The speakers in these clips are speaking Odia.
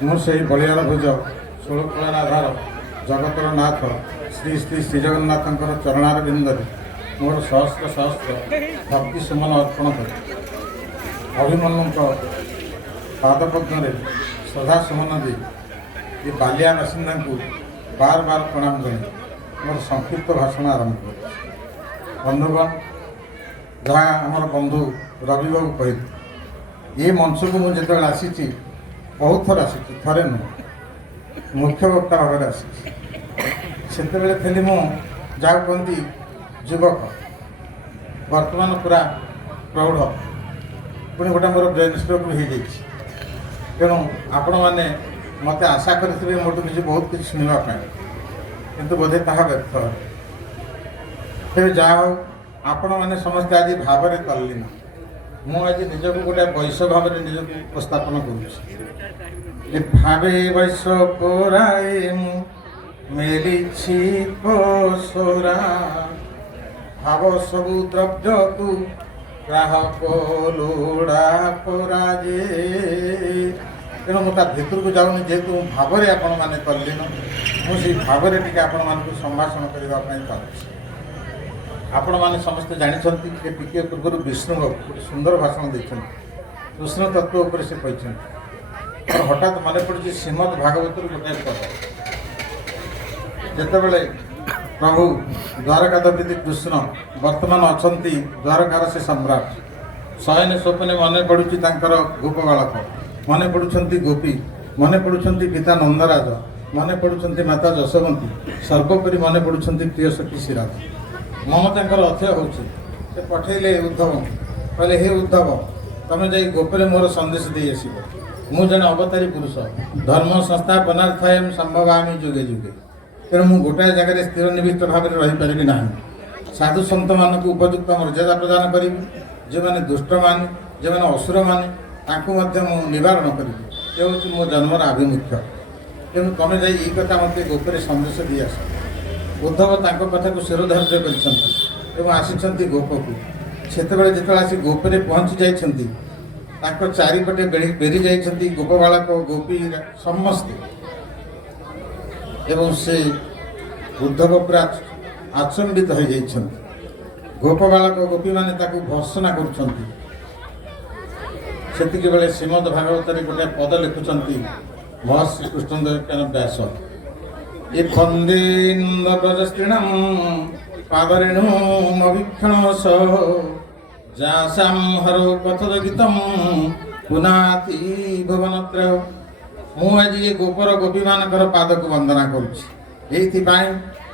ମୁଁ ସେହି ବଳିଆର ଭୁଜ ଷୋଳକଳାଧାର ଜଗତର ନାଥ ଶ୍ରୀ ଶ୍ରୀ ଶ୍ରୀଜଗନ୍ନାଥଙ୍କର ଚରଣାର ବିନ୍ଦରେ ମୋର ସହସ୍ର ସହସ୍ର ଭକ୍ତି ସୁମନ ଅର୍ପଣ କରେ। ଅଭିମନ୍ୟୁଙ୍କ ପାଦପଦ୍ମରେ ଶ୍ରଦ୍ଧା ସୁମନ ଦେଇ ଏ ବାଲିଆ ବାସିନ୍ଦାଙ୍କୁ ବାର ବାର ପ୍ରଣାମ କରି ମୋର ସଂକ୍ଷିପ୍ତ ଭାଷଣ ଆରମ୍ଭ କରେ। ବନ୍ଧୁଗଣ, ଯାହା ଆମର ବନ୍ଧୁ ରବିବାବୁ କହିଲେ, ଏ ମଞ୍ଚକୁ ମୁଁ ଯେତେବେଳେ ଆସିଛି ବହୁତ ଥର ଆସିଛି, ଥରେ ନୁହେଁ, ମୁଖ୍ୟ ବକ୍ତା ଭାବରେ ଆସିଛି। ସେତେବେଳେ ଥିଲି ମୁଁ ଯାହାକୁ କୁହନ୍ତି ଯୁବକ, ବର୍ତ୍ତମାନ ପୁରା ପ୍ରୌଢ଼, ପୁଣି ଗୋଟେ ମୋର ବ୍ରେନ୍ ଷ୍ଟ୍ରୋକ୍ ହେଇଯାଇଛି। ତେଣୁ ଆପଣମାନେ ମୋତେ ଆଶା କରିଥିବେ ମୋଠୁ କିଛି ବହୁତ କିଛି ଶୁଣିବା ପାଇଁ, କିନ୍ତୁ ବୋଧେ ତାହା ବ୍ୟର୍ଥ ହେବ। ତେବେ ଯାହା ହଉ, ଆପଣମାନେ ସମସ୍ତେ ଆଜି ଭାବରେ ତଲ୍ଲୀନ। ମୁଁ ଆଜି ନିଜକୁ ଗୋଟେ ବୈଶ୍ୟ ଭାବରେ ନିଜକୁ ଉପସ୍ଥାପନ କରୁଛି। ଭାବେ ବୈଶ୍ୟ ପରାଏ ମୁଁ ମେଲିଛି ପସରା, ଭାବ ସବୁ ଦ୍ରବ୍ୟକୁ ଗ୍ରାହକ ଲୋଡ଼ା ପରାଜେ। ତେଣୁ ମୁଁ ତା ଭିତରକୁ ଯାଉନି, ଯେହେତୁ ଭାବରେ ଆପଣମାନେ ତଲ୍ଲୀନ, ମୁଁ ସେଇ ଭାବରେ ଟିକେ ଆପଣମାନଙ୍କୁ ସମ୍ଭାଷଣ କରିବା ପାଇଁ ଚାହୁଁଛି। ଆପଣମାନେ ସମସ୍ତେ ଜାଣିଛନ୍ତି ଯେ ଟିକିଏ ପୂର୍ବରୁ ବିଷ୍ଣୁ ଗୋଟେ ସୁନ୍ଦର ଭାଷଣ ଦେଇଛନ୍ତି, କୃଷ୍ଣ ତତ୍ତ୍ୱ ଉପରେ ସେ କହିଛନ୍ତି। ମୋର ହଠାତ୍ ମନେ ପଡ଼ୁଛି ଶ୍ରୀମଦ୍ ଭାଗବତରୁ ଗୋଟାଏ ପଦ, ଯେତେବେଳେ ପ୍ରଭୁ ଦ୍ୱାରକାଧୀଶ କୃଷ୍ଣ ବର୍ତ୍ତମାନ ଅଛନ୍ତି ଦ୍ୱାରକାର ସେ ସମ୍ରାଟ, ଶୟନ ସ୍ୱପ୍ନେ ମନେ ପଡ଼ୁଛି ତାଙ୍କର ଗୋପ ବାଳକ, ମନେ ପଡ଼ୁଛନ୍ତି ଗୋପୀ, ମନେ ପଡ଼ୁଛନ୍ତି ପିତା ନନ୍ଦରାଜ, ମନେ ପଡ଼ୁଛନ୍ତି ମାତା ଯଶୋବନ୍ତୀ, ସର୍ବୋପରି ମନେ ପଡ଼ୁଛନ୍ତି ପ୍ରିୟ ସଖୀ ଶ୍ରୀରାଧା। ମମତାଙ୍କର ଅଥୟ ହେଉଛି, ସେ ପଠେଇଲେ ଉଦ୍ଧବଙ୍କୁ, କହିଲେ ହେ ଉଦ୍ଧବ, ତମେ ଯାଇ ଗୋପରେ ମୋର ସନ୍ଦେଶ ଦେଇ ଆସିବ। ମୁଁ ଜଣେ ଅବତାରୀ ପୁରୁଷ, ଧର୍ମ ସଂସ୍ଥାପନାର୍ଥାୟ ସମ୍ଭବାମି ଯୁଗେ ଯୁଗେ। ତେଣୁ ମୁଁ ଗୋଟାଏ ଜାଗାରେ ସ୍ଥିର ନିବିଷ୍ଟ ଭାବରେ ରହିପାରିବି ନାହିଁ। ସାଧୁ ସନ୍ଥମାନଙ୍କୁ ଉପଯୁକ୍ତ ମର୍ଯ୍ୟାଦା ପ୍ରଦାନ କରିବି, ଯେଉଁମାନେ ଦୁଷ୍ଟମାନେ, ଯେଉଁମାନେ ଅସୁରମାନେ, ତାଙ୍କୁ ମଧ୍ୟ ମୁଁ ନିବାରଣ କରିବି। ଏ ହେଉଛି ମୋ ଜନ୍ମର ଆଭିମୁଖ୍ୟ। ତେଣୁ ତମେ ଯାଇ ଏଇ କଥା ମୋତେ ଗୋପରେ ସନ୍ଦେଶ ଦେଇ ଆସ। ଉଦ୍ଧବ ତାଙ୍କ କଥାକୁ ଶିରୋଧାର୍ଯ୍ୟ କରିଛନ୍ତି ଏବଂ ଆସିଛନ୍ତି ଗୋପକୁ। ସେତେବେଳେ ଯେତେବେଳେ ଆସି ଗୋପରେ ପହଞ୍ଚି ଯାଇଛନ୍ତି, ତାଙ୍କ ଚାରିପଟେ ବେରି ଯାଇଛନ୍ତି ଗୋପ ବାଳକ, ଗୋପୀ ସମସ୍ତେ, ଏବଂ ସେ ଉଦ୍ଧବ ପୁରା ଆଚମ୍ବିତ ହୋଇଯାଇଛନ୍ତି। ଗୋପ ବାଳକ ଗୋପୀମାନେ ତାକୁ ଭର୍ତ୍ସନା କରୁଛନ୍ତି। ସେତିକିବେଳେ ଶ୍ରୀମଦ୍ ଭାଗବତରେ ଗୋଟେ ପଦ ଲେଖୁଛନ୍ତି ମହର୍ଷି କୃଷ୍ଣଦେବ ବ୍ୟାସ, ଏ ବନ୍ଦେ ବ୍ରଜସ୍ତ୍ରୀଣଂ ପାଦରେଣୁ ଅଭୀକ୍ଷଣ ସହ ଯାସାଂ ହର ପଥଦଗୀତଂ ପୁନାତି ଭୁବନତ୍ରୟ। ମୁଁ ଆଜି ଏ ଗୋପର ଗୋପୀମାନଙ୍କର ପାଦକୁ ବନ୍ଦନା କରୁଛି। ଏଇଥିପାଇଁ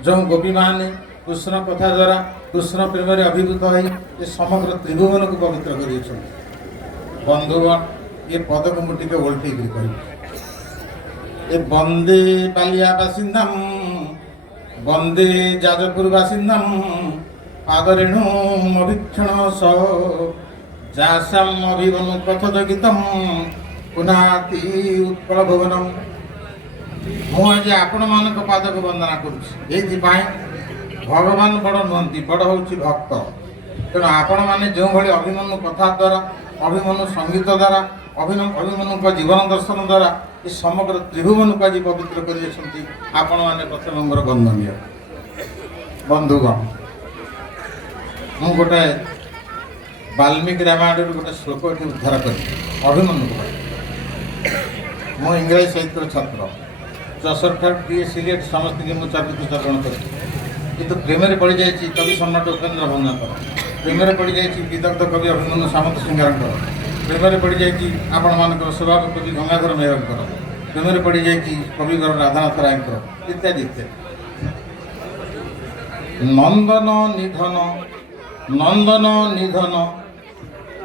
ଯେଉଁ ଗୋପୀମାନେ କୃଷ୍ଣ କଥା ଦ୍ୱାରା କୃଷ୍ଣ ପ୍ରେମରେ ଅଭିଭୂତ ହୋଇ ଏ ସମଗ୍ର ତ୍ରିଭୁବନକୁ ପବିତ୍ର କରିଅଛନ୍ତି। ବନ୍ଧୁଗଣ, ଏ ପଦକୁ ମୁଁ ଟିକେ ଓଲଟେଇକରି କହିବି। ଏ ବନ୍ଦେ ବାଲିଆ ବାସିନ୍ଦାମ, ବନ୍ଦେ ଯାଜପୁର ବାସିନ୍ଦାମ ପାଦରେଣୁ ଅଭୀକ୍ଷଣ ସହ ଯାସାଂ ଅଭିବନ ପଥଦଗୀତଂ ପୁନାତି ଉତ୍କଳ ଭୁବନମ୍। ମୁଁ ଆଜି ଆପଣମାନଙ୍କ ପାଦକୁ ବନ୍ଦନା କରୁଛି। ଏଇଥିପାଇଁ ଭଗବାନ ବଡ଼ ନୁହନ୍ତି, ବଡ଼ ହେଉଛି ଭକ୍ତ। ତେଣୁ ଆପଣମାନେ ଯେଉଁଭଳି ଅଭିମନ୍ୟୁ କଥା ଦ୍ୱାରା, ଅଭିମନ୍ୟୁ ସଙ୍ଗୀତ ଦ୍ୱାରା, ଅଭିମନ୍ୟୁଙ୍କ ଜୀବନ ଦର୍ଶନ ଦ୍ୱାରା ଏ ସମଗ୍ର ତ୍ରିଭୁବନକୁ ଆଜି ପବିତ୍ର କରିଅଛନ୍ତି, ଆପଣମାନେ ପ୍ରଥମେ ମୋର ବନ୍ଦନୀୟ। ବନ୍ଧୁଗଣ, ମୁଁ ଗୋଟେ ବାଲ୍ମୀକି ରାମାୟଣରୁ ଗୋଟେ ଶ୍ଲୋକ ଏଠି ଉଦ୍ଧାର କରି ଅଭିମନ୍ୟୁଙ୍କ ପାଇଁ। ମୁଁ ଇଂରାଜୀ ସାହିତ୍ୟର ଛାତ୍ର, 64 B.A. ସିଲେଟ ସମସ୍ତଙ୍କୁ ମୁଁ ଚର୍ବିତ ଚରଣ କରିଛି, କିନ୍ତୁ ପ୍ରେମରେ ପଡ଼ିଯାଇଛି କବି ସମ୍ରାଟ ଉପେନ୍ଦ୍ର ଭଞ୍ଜଙ୍କର, ପ୍ରେମରେ ପଡ଼ିଯାଇଛି ବିଦଗ୍ଧ କବି ଅଭିମନ୍ୟୁ ସାମନ୍ତ ସିଂହାରଙ୍କର, ପ୍ରେମରେ ପଡ଼ିଯାଇଛି ଆପଣମାନଙ୍କର ସ୍ୱଭାବ କବି ଗଙ୍ଗାଧର ମେହରଙ୍କର, ପ୍ରେମରେ ପଡ଼ିଯାଇଛି କବିବର ରାଧାନାଥ ରାୟଙ୍କର, ଇତ୍ୟାଦି ଇତ୍ୟାଦି। ନନ୍ଦନ ନିଧନ, ନନ୍ଦନ ନିଧନ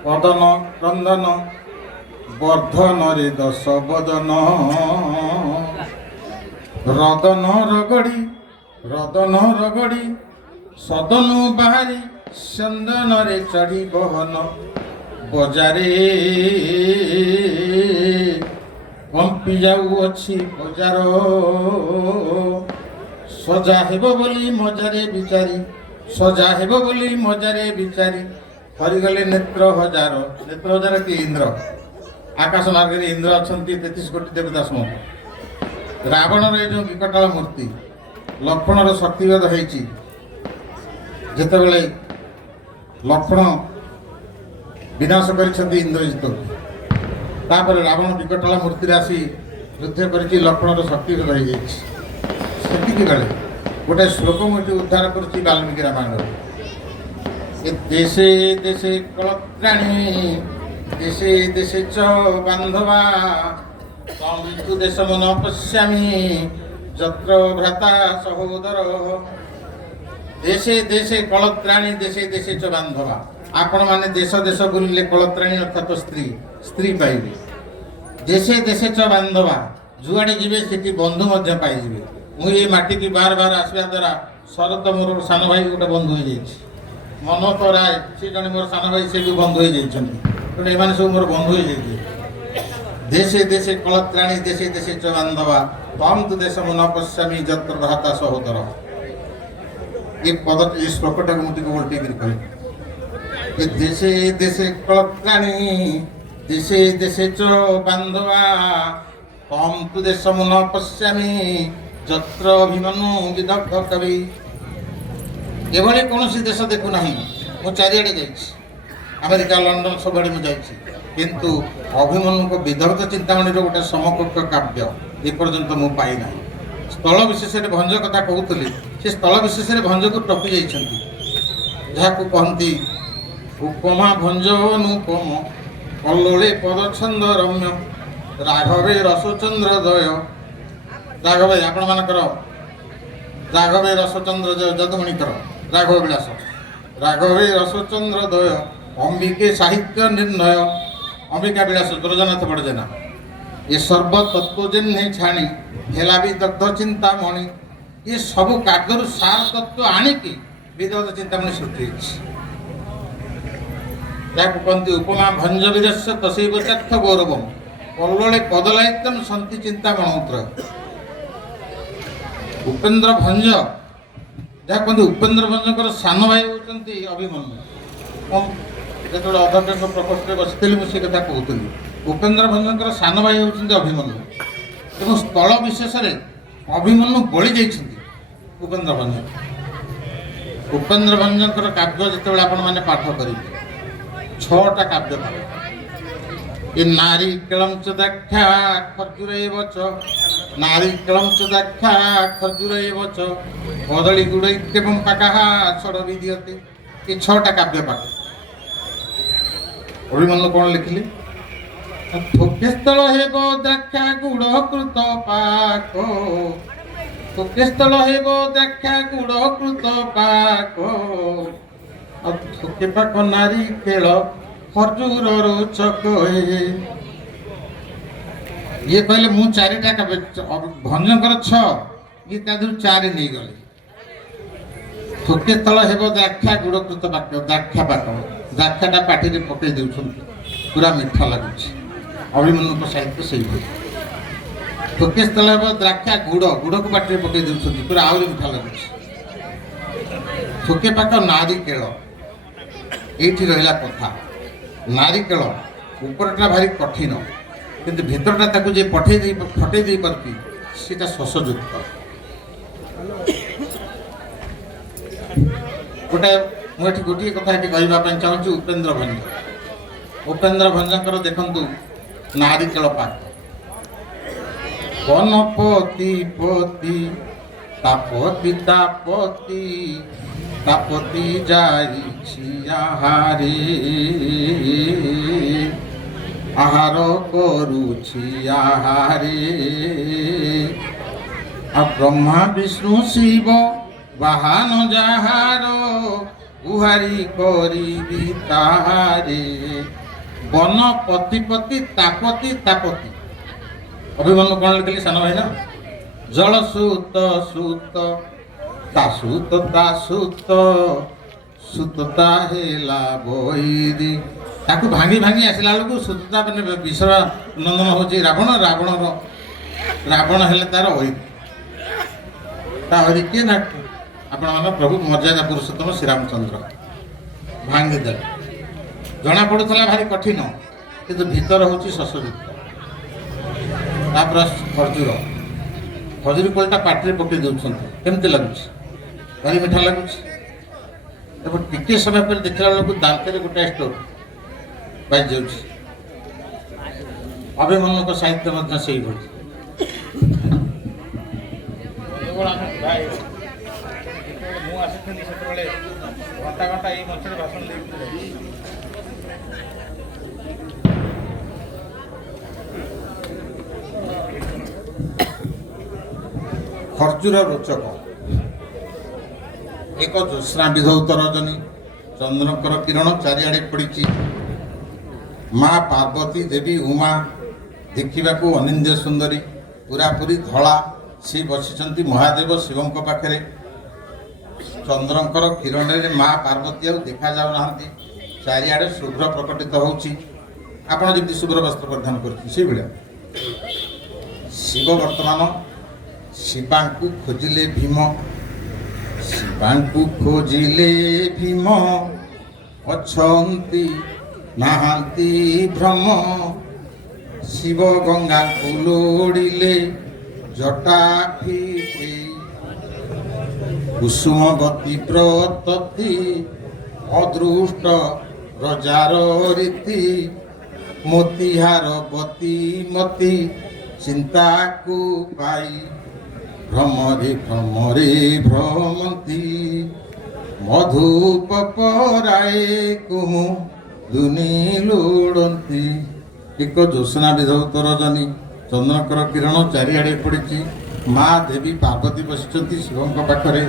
ପଦନ କ୍ରନ୍ଦନ ବର୍ଦ୍ଧନରେ ଦଶ ବଦନ, ରଦନ ରଗଡ଼ି, ରଦନ ରଗଡ଼ି ସଦନୁ ବାହାରି ଚନ୍ଦନରେ ଚଢ଼ି ବହନ, ବଜାରେ କମ୍ପି ଯାଉଅଛି ବଜାର, ସଜା ହେବ ବୋଲି ମଜାରେ ବିଚାରି, ସଜା ହେବ ବୋଲି ମଜାରେ ବିଚାରି, ହରିଗଲେ ନେତ୍ର ହଜାର। ନେତ୍ର ହଜାର କି ଇନ୍ଦ୍ର, आकाश मार्ग इंद्र अच्छा 33 कोटी देवता समूह रावण ये जो विकटाल मूर्ति लक्ष्मणर शक्तिभेद होती लक्ष्मण विनाश कर इंद्रजित तापर रावण विकटाल मूर्ति आसी युद्ध कर लक्ष्मणर शक्तिभेद हो जाए गोटे श्लोक मुझे उद्धार कर वाल्मीकि रामायण देशे देशे कलत्राणी देशे देशे च बांधवा तु देशम न पश्यामि जत्र भ्राता सहोदर देशे देशे कलत्राणी देशे देशे च बांधवा आपण माने देश देश बुलिले कलत्राणी अर्थात स्त्री स्त्री पाइबे देशे देशे च बांधवा जुआड़े जीवे सेठी बंधु मध्य पाइबे मु ये माटी की बार बार आसवा द्वारा शरत मोर सान भाई गोटे बंधु हो जाइए मनोत राय से जन मोर सान भाई से भी बंधु हो जाइए एम सब मोर बंधु हो जाइए देशे देशे कलत्राणी देशे देशे च बांधवा तम तु देश न पश्यामि जत्र भ्राता सहोदर ये पद ये श्लोकटा मुझे उल्टे कह देशे देशे कलत्राणी देशे देशे च बांधवा तम तु देश न पश्यामि जत्र अभिमनु विदग्ध कवि एभली कौन देश देखुना मु चारिआडे जाइए अमेरिका लंडन सब किंतु अभिमनु को विदग्ध चिंतामणि गोटे समकक्ष काव्य एपर्यंत मु पाईना स्थल विशेष भंज कथा कहूली से स्थल विशेष भंज को टपी जहाँ कहती उपमा भंज अनुपम कल्लोले पदछंद रम्य राघवे रसचंद्र दय राघवे आपण मानकर राघवे रसचंद्र जदुमणिकर राघव विलास राघवे रसचंद्र दय अंबिके साहित्य निर्णय अंबिका विलास ब्रजनाथ बड़जेना ये सर्व तत्वजन्य छाणी हेला भी दग्ध चिंतामणि ये सब काव्यर सार तत्व आणिकी विदग्ध चिंतामणि सृष्टि कहती उपमा भंज विदस्य तसैव तथ्य गौरवम कल्लोले पदलायितम सन्ति चिंता मणोत्र उपेन्द्र भंज जहाँ कहते उपेन्द्र भंजकर सान भाई होती अभिमन्यु जो अध्यक्ष प्रकोष्ठ बसी मुझे कथा कहती उपेन्द्र भंजकर सान भाई होती अभिमन्यु तेणु स्थल विशेष अभिमन्यु बड़ी जाइए उपेन्द्र भंज उपेन्द्र भंजकर काव्य जो आपने पाठ करेंगे 6टा काव्य ये नारी कलम च दक्षा खर्जुरैव च नारी कलम च दक्षा खर्जुरैव च कदली गुड़ इत्येवं पाकः छड़ विधीयते ये 6टा काव्य पाठ अभिमन्यु कौन लिखिले थोके स्थल हेब द्राक्षा गुड़ कृत पाक थोके स्थल हेब द्राक्षा गुड़ कृत पाक थोके पाक नारी केल खर्जूर रोचक ये कहले मु 4टा भंजकर 6 ये तादु 4 नहीं गले थोके स्थल हेब द्राक्षा गुड़कृत पाक द्राक्षा पाक द्राक्षाटा पाटी पकई दे पूरा मीठा लगुच अभिमन्यु को साहित्य से थोके स्थल हेब द्राक्षा गुड़ गुड़ को पाटी पकई दे पूरा आहरी मीठा लगुच थोके पाक नारी केल ये रहा कथा नारिकेल उपरटा भारी कठिन किंतु भितरटा ताकू जे फटे दे पारती सीटा शसयुक्त गोटे मुझे गोटे कथा कहवाई चाहूँ उपेन्द्र भंजकर देखु नारिकेल पाक वनपति पति तापति तापति तापति जाई आहारे आहार करुछि आहारे आ ब्रह्मा विष्णु शिव वाहन जाहार गुहारी करी ताहारे वन पतिपति तापति तापति अभिमन्यु कौन लिखिले सान भाई ना जल सूत सूत तासूत तासूत सुतता हेला बोईरी ताकू भांगी भांगी आसला बेलू सुतता मैंने विषय नंदन हूँ रावण रावण रावण हेले तार अरी किए ना आपण मान प्रभु मर्यादा पुरुषोत्तम श्रीरामचंद्र भांगी दे जना पड़ूला भारी कठिन କିନ୍ତୁ ଭିତର ହେଉଛି ଶସ୍ୟଯୁକ୍ତ। ତାପରେ ଖଜୁର କୋଳିଟା ପାଟିରେ ପକେଇ ଦେଉଛନ୍ତି, କେମିତି ଲାଗୁଛି? ଭାରି ମିଠା ଲାଗୁଛି। ତାପରେ ଟିକେ ସମୟ ପରେ ଦେଖିଲା ବେଳକୁ ଦାନ୍ତରେ ଗୋଟାଏ ଷ୍ଟୋନ୍ ବାଜିଯାଉଛି। ଅଭିମନ୍ୟୁଙ୍କ ସାହିତ୍ୟ ମଧ୍ୟ ସେଇଭଳି। ମୁଁ ଆସିଥିଲି ସେତେବେଳେ ଘଣ୍ଟା ଘଣ୍ଟା ଏଇ ମଞ୍ଚରେ ଭାଷଣ ଦେଇଥିଲେ। ଖର୍ଜୁର ରୋଚକ ଏକ ଜ୍ୟୋତ୍ସ୍ନା ବିଧୌତ ରଜନୀ, ଚନ୍ଦ୍ରଙ୍କର କିରଣ ଚାରିଆଡ଼େ ପଡ଼ିଛି। ମା ପାର୍ବତୀ ଦେବୀ ଉମା ଦେଖିବାକୁ ଅନିନ୍ଦ୍ୟ ସୁନ୍ଦରୀ, ପୁରାପୁରି ଧଳା। ସେ ବସିଛନ୍ତି ମହାଦେବ ଶିବଙ୍କ ପାଖରେ। ଚନ୍ଦ୍ରଙ୍କର କିରଣରେ ମା ପାର୍ବତୀ ଆଉ ଦେଖାଯାଉନାହାନ୍ତି। ଚାରିଆଡ଼େ ଶୁଭ୍ର ପ୍ରକଟିତ ହେଉଛି। ଆପଣ ଯେମିତି ଶୁଭ୍ର ବସ୍ତ୍ର ପରିଧାନ କରୁଛନ୍ତି ସେଇଭଳିଆ। ଶିବ ବର୍ତ୍ତମାନ ଶିବାଙ୍କୁ ଖୋଜିଲେ ଭୀମ, ଶିବାଙ୍କୁ ଖୋଜିଲେ ଭୀମ, ଅଛନ୍ତି ନାହାନ୍ତି ଭ୍ରମ। ଶିବ ଗଙ୍ଗାକୁ ଲୋଡ଼ିଲେ ଜଟା ଫିଟେ, କୁସୁମବତୀ ବ୍ରତତି ଅଦୃଷ୍ଟ ରଜାର ରୀତି। ମୋତିହାର ବତୀ ମତି ଚିନ୍ତାକୁ ପାଇ, ଭ୍ରମରେ ଭ୍ରମରେ ଭ୍ରମନ୍ତି। ମଧୁପ ପରାଏ କୁମୁ ଦୁନି ଲୋଡ଼ନ୍ତି। ଏକ ଜ୍ୟୋତ୍ସ୍ନା ବିଧୌତ ରଜନୀ, ଚନ୍ଦ୍ରଙ୍କର କିରଣ ଚାରିଆଡ଼େ ପଡ଼ିଛି। ମା ଦେବୀ ପାର୍ବତୀ ବସିଛନ୍ତି ଶିବଙ୍କ ପାଖରେ।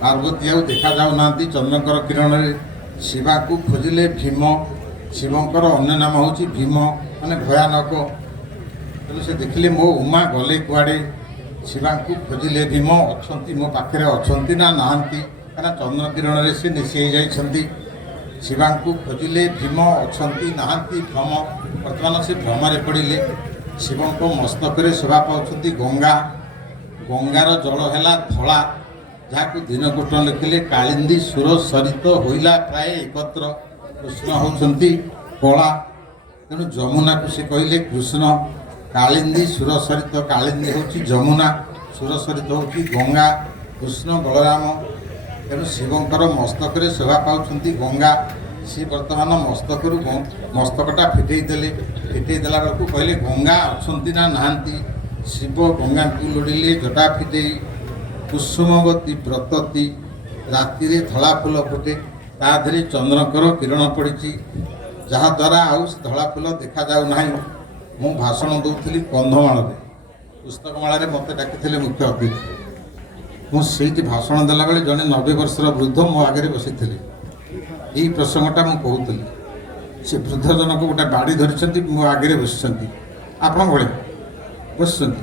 ପାର୍ବତୀ ଆଉ ଦେଖାଯାଉନାହାନ୍ତି ଚନ୍ଦ୍ରଙ୍କର କିରଣରେ। ଶିବାକୁ ଖୋଜିଲେ ଭୀମ, ଶିବଙ୍କର ଅନ୍ୟ ନାମ ହେଉଛି ଭୀମ, ମାନେ ଭୟାନକ। ତେଣୁ ସେ ଦେଖିଲେ ମୋ ଉମା ଗଲେ କୁଆଡ଼େ। ଶିବାଙ୍କୁ ଖୋଜିଲେ ଭୀମ, ଅଛନ୍ତି ମୋ ପାଖରେ ଅଛନ୍ତି ନା ନାହାନ୍ତି, କାରଣ ଚନ୍ଦ୍ର କିରଣରେ ସେ ନିଶି ହେଇଯାଇଛନ୍ତି। ଶିବାଙ୍କୁ ଖୋଜିଲେ ଭୀମ, ଅଛନ୍ତି ନାହାନ୍ତି ଭ୍ରମ। ବର୍ତ୍ତମାନ ସେ ଭ୍ରମରେ ପଡ଼ିଲେ। ଶିବଙ୍କ ମସ୍ତକରେ ଶୋଭା ପାଉଛନ୍ତି ଗଙ୍ଗା। ଗଙ୍ଗାର ଜଳ ହେଲା ଧଳା, ଯାହାକୁ ଦୀନକୃଷ୍ଣ ଲେଖିଲେ କାଳିନ୍ଦୀ ସୁର ସରିତ ହୋଇଲା ପ୍ରାୟ ଏକତ୍ର। କୃଷ୍ଣ ହେଉଛନ୍ତି କଳା, ତେଣୁ ଯମୁନାକୁ ସେ କହିଲେ କୃଷ୍ଣ। କାଳିନ୍ଦୀ ସୁର ସରିତ, କାଳିନ୍ଦୀ ହେଉଛି ଯମୁନା, ସୁର ସରିତ ହେଉଛି ଗଙ୍ଗା, କୃଷ୍ଣ ବଳରାମ। ତେଣୁ ଶିବଙ୍କର ମସ୍ତକରେ ଶୋଭା ପାଉଛନ୍ତି ଗଙ୍ଗା। ସେ ବର୍ତ୍ତମାନ ମସ୍ତକଟା ଫିଟେଇ ଦେଲେ। ଫିଟେଇ ଦେଲା ବେଳକୁ କହିଲେ ଗଙ୍ଗା ଅଛନ୍ତି ନା ନାହାନ୍ତି। ଶିବ ଗଙ୍ଗାଙ୍କୁ ଲୋଡ଼ିଲେ ଜଟା ଫିଟେଇ। କୁସୁମବତୀ ବ୍ରତତି, ରାତିରେ ଧଳା ଫୁଲ ଫୁଟେ, ତା ଦେହରେ ଚନ୍ଦ୍ରଙ୍କର କିରଣ ପଡ଼ିଛି, ଯାହାଦ୍ୱାରା ଆଉ ସେ ଧଳା ଫୁଲ ଦେଖାଯାଉ ନାହିଁ। ମୁଁ ଭାଷଣ ଦେଉଥିଲି କନ୍ଧମାଳରେ, ପୁସ୍ତକମାଳାରେ ମୋତେ ଡାକିଥିଲେ ମୁଖ୍ୟ ଅତିଥି। ମୁଁ ସେଇଠି ଭାଷଣ ଦେଲାବେଳେ ଜଣେ 90 ବର୍ଷର ବୃଦ୍ଧ ମୋ ଆଗରେ ବସିଥିଲେ। ଏଇ ପ୍ରସଙ୍ଗଟା ମୁଁ କହୁଥିଲି। ସେ ବୃଦ୍ଧ ଜଣକ ଗୋଟେ ବାଡ଼ି ଧରିଛନ୍ତି, ମୋ ଆଗରେ ବସିଛନ୍ତି, ଆପଣଙ୍କ ଭଳି ବସିଛନ୍ତି।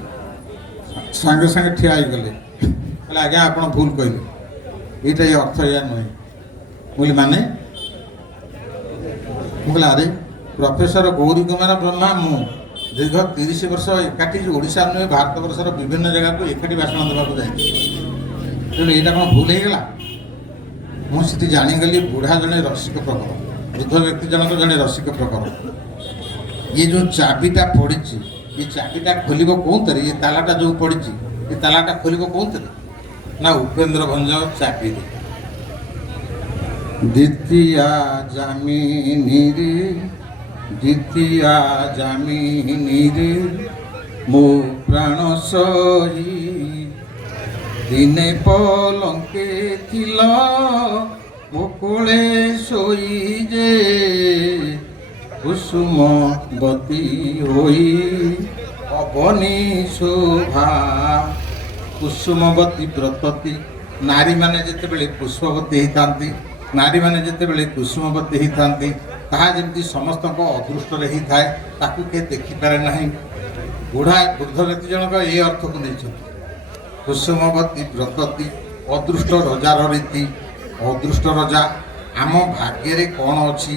ସାଙ୍ଗେ ସାଙ୍ଗେ ଠିଆ ହେଇଗଲେ, କହିଲେ ଆଜ୍ଞା ଆପଣ ଭୁଲ କହିଲେ, ଏଇଟା ଏ ଅର୍ଥ ଏଇଆ ନୁହେଁ। ବୋଲି ମାନେ? ମୁଁ କହିଲି ଆରେ ପ୍ରଫେସର ଗୌରୀ କୁମାର ବ୍ରହ୍ମା ମୁଁ ଦୀର୍ଘ 30 ବର୍ଷ ଏକାଠି ଓଡ଼ିଶା ନୁହେଁ ଭାରତ ବର୍ଷର ବିଭିନ୍ନ ଜାଗାକୁ ଏକାଠି ଭାଷଣ ଦେବାକୁ ଯାଇଛି। ତେଣୁ ଏଇଟା କ'ଣ ଭୁଲ ହେଇଗଲା? ମୁଁ ସେଠି ଜାଣିଗଲି ବୁଢ଼ା ଜଣେ ରସିକ ପ୍ରକର, ବୃଦ୍ଧ ବ୍ୟକ୍ତି ଜଣକ ଜଣେ ରସିକ ପ୍ରକର। ଇଏ ଯେଉଁ ଚାବିଟା ପଡ଼ିଛି, ଏ ଚାବିଟା ଖୋଲିବ କେଉଁଥିରେ? ଏ ତାଲାଟା ଯେଉଁ ପଡ଼ିଛି, ଏ ତାଲାଟା ଖୋଲିବ କେଉଁଥିରେ? ନା ଉପେନ୍ଦ୍ର ଭଞ୍ଜ ଚାବିରେ। ଦ୍ୱିତୀୟା ଜାମିନୀରେ, ଦ୍ୱିତୀୟା ଜାମିନୀରେ ମୋ ପ୍ରାଣ ସହି, ଦିନେ ପଲଙ୍କେ ଥିଲ ମୋ କୋଳେ ଶୋଇ ଯେ, କୁସୁମବତୀ ହୋଇ ଅବନି ଶୋଭା। କୁସୁମବତୀ ବ୍ରତତି, ନାରୀମାନେ ଯେତେବେଳେ ପୁଷ୍ପବତୀ ହେଇଥାନ୍ତି, ନାରୀମାନେ ଯେତେବେଳେ କୁସୁମବତୀ ହେଇଥାନ୍ତି, ତାହା ଯେମିତି ସମସ୍ତଙ୍କ ଅଦୃଷ୍ଟରେ ହେଇଥାଏ, ତାକୁ କିଏ ଦେଖିପାରେ ନାହିଁ। ବୃଦ୍ଧ ବ୍ୟକ୍ତି ଜଣକ ଏ ଅର୍ଥକୁ ନେଇଛନ୍ତି। କୁସୁମବତୀ ବ୍ରତତି, ଅଦୃଷ୍ଟ ରଜାର ରୀତି। ଅଦୃଷ୍ଟ ରଜା, ଆମ ଭାଗ୍ୟରେ କ'ଣ ଅଛି?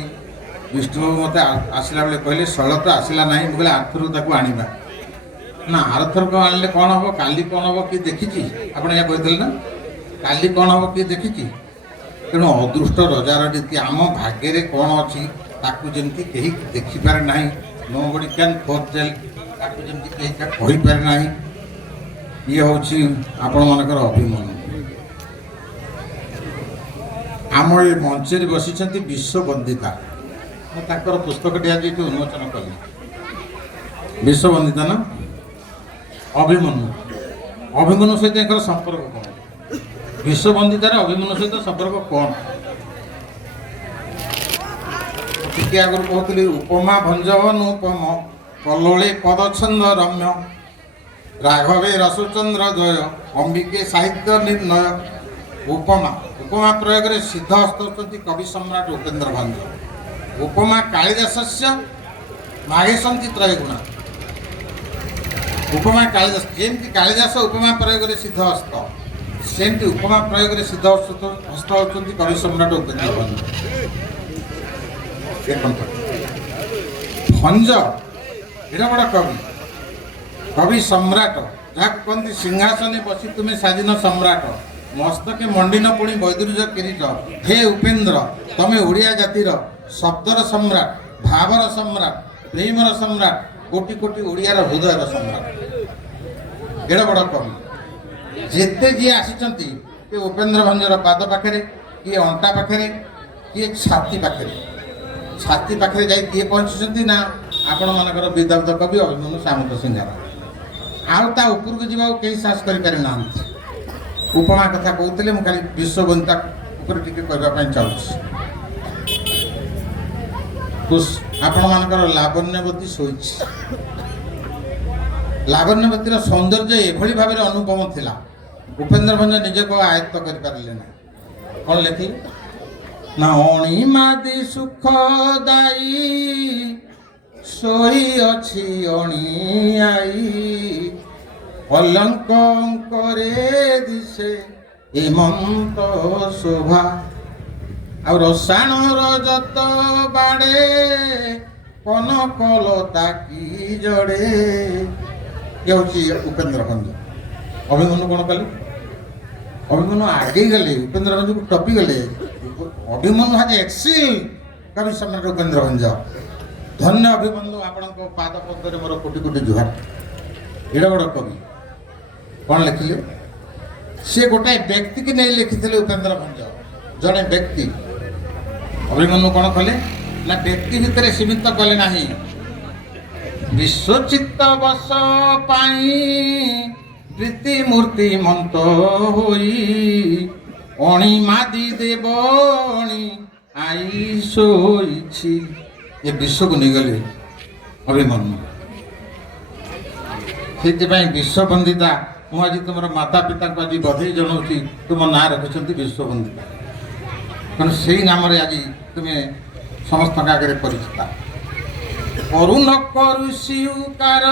ବିଷ୍ଣୁବାବୁ ମୋତେ ଆସିଲା ବେଳେ କହିଲେ ଶୈଳ ତ ଆସିଲା ନାହିଁ। ମୁଁ କହିଲେ ଆରଥରକୁ ତାକୁ ଆଣିବା। ନା ଆରଥରକ ଆଣିଲେ କ'ଣ ହେବ? କାଲି କ'ଣ ହେବ କିଏ ଦେଖିଛି? ଆପଣ ଏହା କହିଥିଲେ ନା, କାଲି କ'ଣ ହେବ କିଏ ଦେଖିଛି? ତେଣୁ ଅଦୃଷ୍ଟ ରଜାର ରୀତି, ଆମ ଭାଗ୍ୟରେ କ'ଣ ଅଛି ତାକୁ ଯେମିତି କେହି ଦେଖିପାରେ ନାହିଁ, ନୋବଡି କ୍ୟାନ୍ ଫୋରଟେଲ୍, ତାକୁ ଯେମିତି କେହି କହିପାରେ ନାହିଁ। ଇଏ ହେଉଛି ଆପଣମାନଙ୍କର ଅଭିମନ୍ୟୁ। ଆମ ଏ ମଞ୍ଚରେ ବସିଛନ୍ତି ବିଶ୍ୱବନ୍ଦିତା। ମୁଁ ତାଙ୍କର ପୁସ୍ତକଟି ଆଜି ଏଠି ଉନ୍ମୋଚନ କଲି। ବିଶ୍ୱବନ୍ଦିତା ନା ଅଭିମନ୍ୟୁ, ଅଭିମନ୍ୟୁ ସହିତ ଏଙ୍କର ସମ୍ପର୍କ କ'ଣ? ବିଶ୍ୱବନ୍ଦିତାର ଅଭିମନ୍ୟୁ ସହିତ ସମ୍ପର୍କ କ'ଣ? ଟିକେ ଆଗରୁ କହୁଥିଲି ଉପମା ଭଞ୍ଜବ ନୂପମ କଲ୍ଲୋଳେ ପଦଛନ୍ଦ ରମ୍ୟ ରାଘବେ ରସଚନ୍ଦ୍ର ଦ୍ୱୟ ଅମ୍ବିକେ ସାହିତ୍ୟ ନିର୍ଣ୍ଣୟ। ଉପମା, ଉପମା ପ୍ରୟୋଗରେ ସିଦ୍ଧ ହସ୍ତ ହେଉଛନ୍ତି କବି ସମ୍ରାଟ ଉପେନ୍ଦ୍ର ଭଞ୍ଜ। ଉପମା କାଳିଦାସସ୍ୟ ମାଘେଶନ୍ତି ତ୍ରୟଗୁଣା। ଉପମା କାଳିଦାସ, ଯେମିତି କାଳିଦାସ ଉପମା ପ୍ରୟୋଗରେ ସିଦ୍ଧ ହସ୍ତ, ସେମିତି ଉପମା ପ୍ରୟୋଗରେ ସିଦ୍ଧ ହସ୍ତ ହେଉଛନ୍ତି କବି ସମ୍ରାଟ ଉପେନ୍ଦ୍ର ଭଞ୍ଜ। ଦେଖନ୍ତୁ ଭଞ୍ଜ ଏଟା ବଡ଼ କବି, କବି ସମ୍ରାଟ, ଯାହାକୁ କହନ୍ତି ସିଂହାସନେ ବସି ତୁମେ ସାଜିନ ସମ୍ରାଟ, ମସ୍ତକେ ମଣ୍ଡିନ ପୁଣି ବୈଦୁର୍ଯ୍ୟ କିରୀଟ। ହେ ଉପେନ୍ଦ୍ର, ତମେ ଓଡ଼ିଆ ଜାତିର ଶବ୍ଦର ସମ୍ରାଟ, ଭାବର ସମ୍ରାଟ, ପ୍ରେମର ସମ୍ରାଟ, କୋଟି କୋଟି ଓଡ଼ିଆର ହୃଦୟର ସମ୍ରାଟ। ଏଡ଼େ ବଡ଼ କବି। ଯେତେ ଯିଏ ଆସିଛନ୍ତି, କିଏ ଉପେନ୍ଦ୍ର ଭଞ୍ଜର ପାଦ ପାଖରେ, କିଏ ଅଣ୍ଟା ପାଖରେ, କିଏ ଛାତି ପାଖରେ, ଛାତି ପାଖରେ ଯାଇ କିଏ ପହଞ୍ଚିଛନ୍ତି ନା ଆପଣମାନଙ୍କର ବିଦଗ୍ଧ କବି ଅଭିମନ୍ୟୁ ସାମନ୍ତ ସିଂହାର। ଆଉ ତା ଉପରକୁ ଯିବାକୁ କେହି ସାହସ କରିପାରି ନାହାନ୍ତି। ଉପମା କଥା କହୁଥିଲେ, ମୁଁ ଖାଲି ବିଶ୍ୱବନ୍ଦିତା ଉପରେ ଟିକେ କହିବା ପାଇଁ ଚାହୁଁଛି। ଆପଣମାନଙ୍କର ଲାବଣ୍ୟବତୀ ଶୋଇଛି। ଲାବଣ୍ୟବତୀର ସୌନ୍ଦର୍ଯ୍ୟ ଏଭଳି ଭାବରେ ଅନୁପମ ଥିଲା, ଉପେନ୍ଦ୍ର ଭଞ୍ଜ ନିଜକୁ ଆୟତ୍ତ କରିପାରିଲେ ନାହିଁ। କ'ଣ ଲେଖିଲେ ନା ଅଣିମାଦି ସୁଖଦାୟୀ ଶୋଇଅଛି ଅଣିଆଇ ଅଲଙ୍କରେ ଦିଶେ ହେମନ୍ତ ଶୋଭା। ଆଉ ରସାଣର ଯତ ବାଡ଼େ କନକଲତା କି ଜଡ଼େ। ଇଏ ହେଉଛି ଉପେନ୍ଦ୍ର ଭଞ୍ଜ। ଅଭିମନ୍ୟୁ କ'ଣ କଲେ? ଅଭିମନ୍ୟୁ ଆଗେଇ ଗଲେ, ଉପେନ୍ଦ୍ର ଭଞ୍ଜକୁ ଟପି ଗଲେ। ଅଭିମନ୍ୟୁ ହାଜ ଏକ୍ସିଲ୍ କବି ସମ୍ରାଟ ଉପେନ୍ଦ୍ର ଭଞ୍ଜ। ଧନ୍ୟ ଅଭିମନ୍ୟୁ, ଆପଣଙ୍କ ପାଦ ପଦ୍ମରେ ମୋର କୋଟି କୋଟି ଜୁହାର। ଏଡ଼େ ବଡ଼ କବି। କ'ଣ ଲେଖିଲେ? ସେ ଗୋଟାଏ ବ୍ୟକ୍ତିକି ନେଇ ଲେଖିଥିଲେ ଉପେନ୍ଦ୍ର ଭଞ୍ଜ, ଜଣେ ବ୍ୟକ୍ତି। ଅଭିମନ୍ୟୁ କ'ଣ କଲେ ନା ବ୍ୟକ୍ତି ଭିତରେ ସୀମିତ କଲେ ନାହିଁ। ବିଶ୍ୱଚିତ୍ତ ବସ ପାଇଁ ପ୍ରୀତି ମୂର୍ତ୍ତି ମନ୍ତ ହୋଇ ଅଣିମାଦି ଦେବଣୀ ଆଇ ଶୋଇଛି। ଏ ବିଶ୍ୱକୁ ନେଇଗଲେ ଅଭିମନ୍ୟୁ। ସେଥିପାଇଁ ବିଶ୍ୱବନ୍ଦିତା। ମୁଁ ଆଜି ତୁମର ମାତା ପିତାଙ୍କୁ ଆଜି ବଧେଇ ଜଣାଉଛି, ତୁମ ନାଁ ରଖିଛନ୍ତି ବିଶ୍ୱବନ୍ଦିତା। ତେଣୁ ସେଇ ନାମରେ ଆଜି ତୁମେ ସମସ୍ତଙ୍କ ଆଗରେ ପରିଚିତ। କରୁନ କରୁଷିଉକାର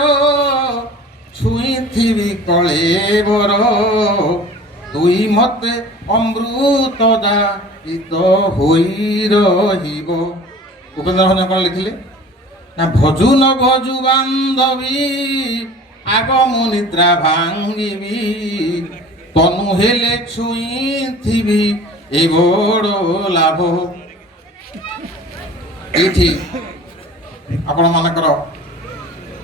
ଛୁଇଁଥିବି କଳେବର ଦୁଇ ମତେ ଅମୃତ ଦାୟିତ ହୋଇ ରହିବ। ଉପେନ୍ଦ୍ର ଭଞ୍ଜ କ'ଣ ଲେଖିଲେ ନା ଭଜୁ ନ ଭଜୁ ବାନ୍ଧବୀ ଆଗ ମୁଁ ନିଦ୍ରା ଭାଙ୍ଗିବି ତନୁ ହେଲେ ଛୁଇଁଥିବି ଏ ବଡ଼ ଲାଭ। ଏଇଠି ଆପଣମାନଙ୍କର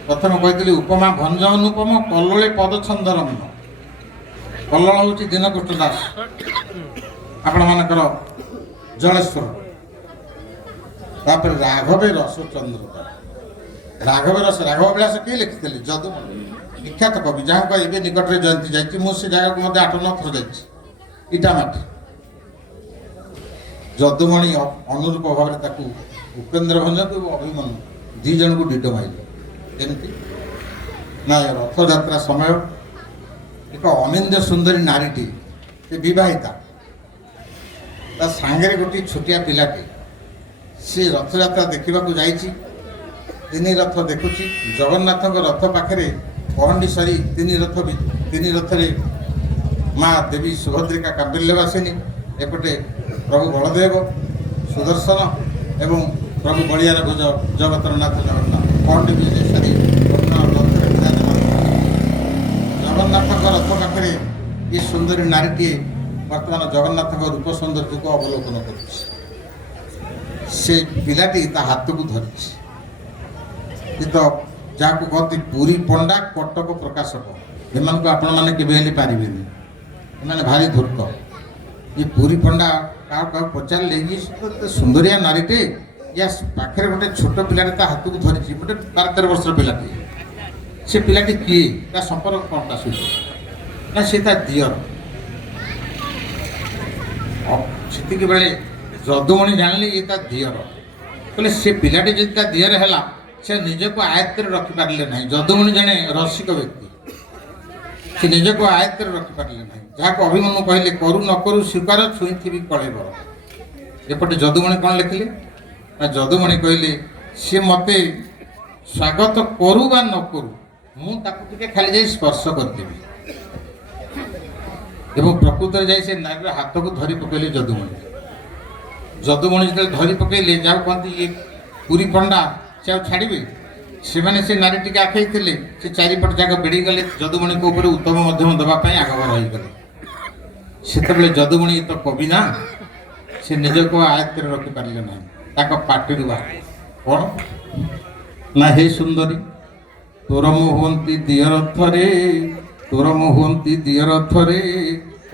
ପ୍ରଥମେ କହିଥିଲି ଉପମା ଭଞ୍ଜ ଅନୁପମ କଲ୍ଲୋଳେ ପଦଛନ୍ଦ ରମ୍ୟ। କଲ୍ଲୋଳ ହେଉଛି ଦୀନକୃଷ୍ଣ ଦାସ, ଆପଣମାନଙ୍କର ଜଳେଶ୍ୱର। ତାପରେ ରାଘବେ ରସଚନ୍ଦ୍ର। ରାଘବ ବିଳାସ କିଏ ଲେଖିଥିଲେ? ଯଦୁମଣି, ବିଖ୍ୟାତ କବି, ଯାହାଙ୍କ ଏବେ ନିକଟରେ ଜୟନ୍ତୀ ଯାଇଛି। ମୁଁ ସେ ଜାଗାକୁ ମଧ୍ୟ 8-9 ଥର ଯାଇଛି। ଇଟାମାଟି ଯଦୁମଣି ଅନୁରୂପ ଭାବରେ ତାକୁ ଉପେନ୍ଦ୍ର ଭଞ୍ଜକୁ ଅଭିମନ୍ୟୁ ଦୁଇ ଜଣଙ୍କୁ ଡିଟୋ ମାଇଲେ। କେମିତି ନା ରଥଯାତ୍ରା ସମୟ ଏକ ଅନିନ୍ଦ୍ୟ ସୁନ୍ଦରୀ ନାରୀଟି, ସେ ବିବାହିତା, ତା ସାଙ୍ଗରେ ଗୋଟିଏ ଛୋଟିଆ ପିଲାଟି। ସେ ରଥଯାତ୍ରା ଦେଖିବାକୁ ଯାଇଛି। ତିନି ରଥ ଦେଖୁଛି। ଜଗନ୍ନାଥଙ୍କ ରଥ ପାଖରେ ପହଣ୍ଡି ସରି ତିନି ରଥରେ ମା ଦେବୀ ସୁଭଦ୍ରିକା କାମ୍ବିଲ୍ୟବାସିନୀ, ଏପଟେ ପ୍ରଭୁ ବଳଦେବ ସୁଦର୍ଶନ ଏବଂ ପ୍ରଭୁ ବଳିଆର ଭୁଜ ଜଗତର ନାଥ ଜଗନ୍ନାଥ ପହଣ୍ଡି ବିଜେ ସାରି ଜଗନ୍ନାଥଙ୍କ ରଥ ପାଖରେ ଏ ସୁନ୍ଦରୀ ନାରୀଟିଏ ବର୍ତ୍ତମାନ ଜଗନ୍ନାଥଙ୍କ ରୂପ ସୌନ୍ଦର୍ଯ୍ୟକୁ ଅବଲୋକନ କରୁଛି। से पिलाटी ता हाथ को धरी तो जहाँ कहते पुरी पंडा कटक प्रकाशक एम को आपण मैंने केवे पारे मैंने भारी धूर्त ये पुरी पंडा क्या पचारे ये सुंदरिया नारीटे या पाखे गोटे छोट पिलाटे हाथ को धरी गोटे 12-13 वर्षर पिलाटे से पिलाटी किए संपर्क कौन ता सहित ना सी दियर से बेले जदुमणि जानले ये दियर कहले से पिलाटी जब ता दियर है से निजक आयत्त रखिपारे ना जदुमणि जड़े रसिक व्यक्ति से निजक आयत्त रखिपारे ना जहाँ को अभिमन्यु कहले करू न करू स्वीकार छुई कलेबर एपटे जदुमणि कौन लिखिले जदुमणि कहले सी मते स्वागत करू बा न करू मुझे खाली जाई स्पर्श करदेवी एवं प्रकृत जाई से नारी हाथ को धरी पकड़े जदुमणि जो धरी पकड़े जहाँ कहते ये पुरी पंडा से छाड़े से मैंने से नारी टी आखई थे से चारिपट जाक बेड़ी गले जदुमणि को ऊपर उत्तम मध्यम दवाई आगभर रहीगले से जदुमणि तो कवि ना से निज को आयत्त रखिपारे ना पार्टी कौन ना हे सुंदरी तोर मुहंती दियर थरे तोर मुहंती दियर थरे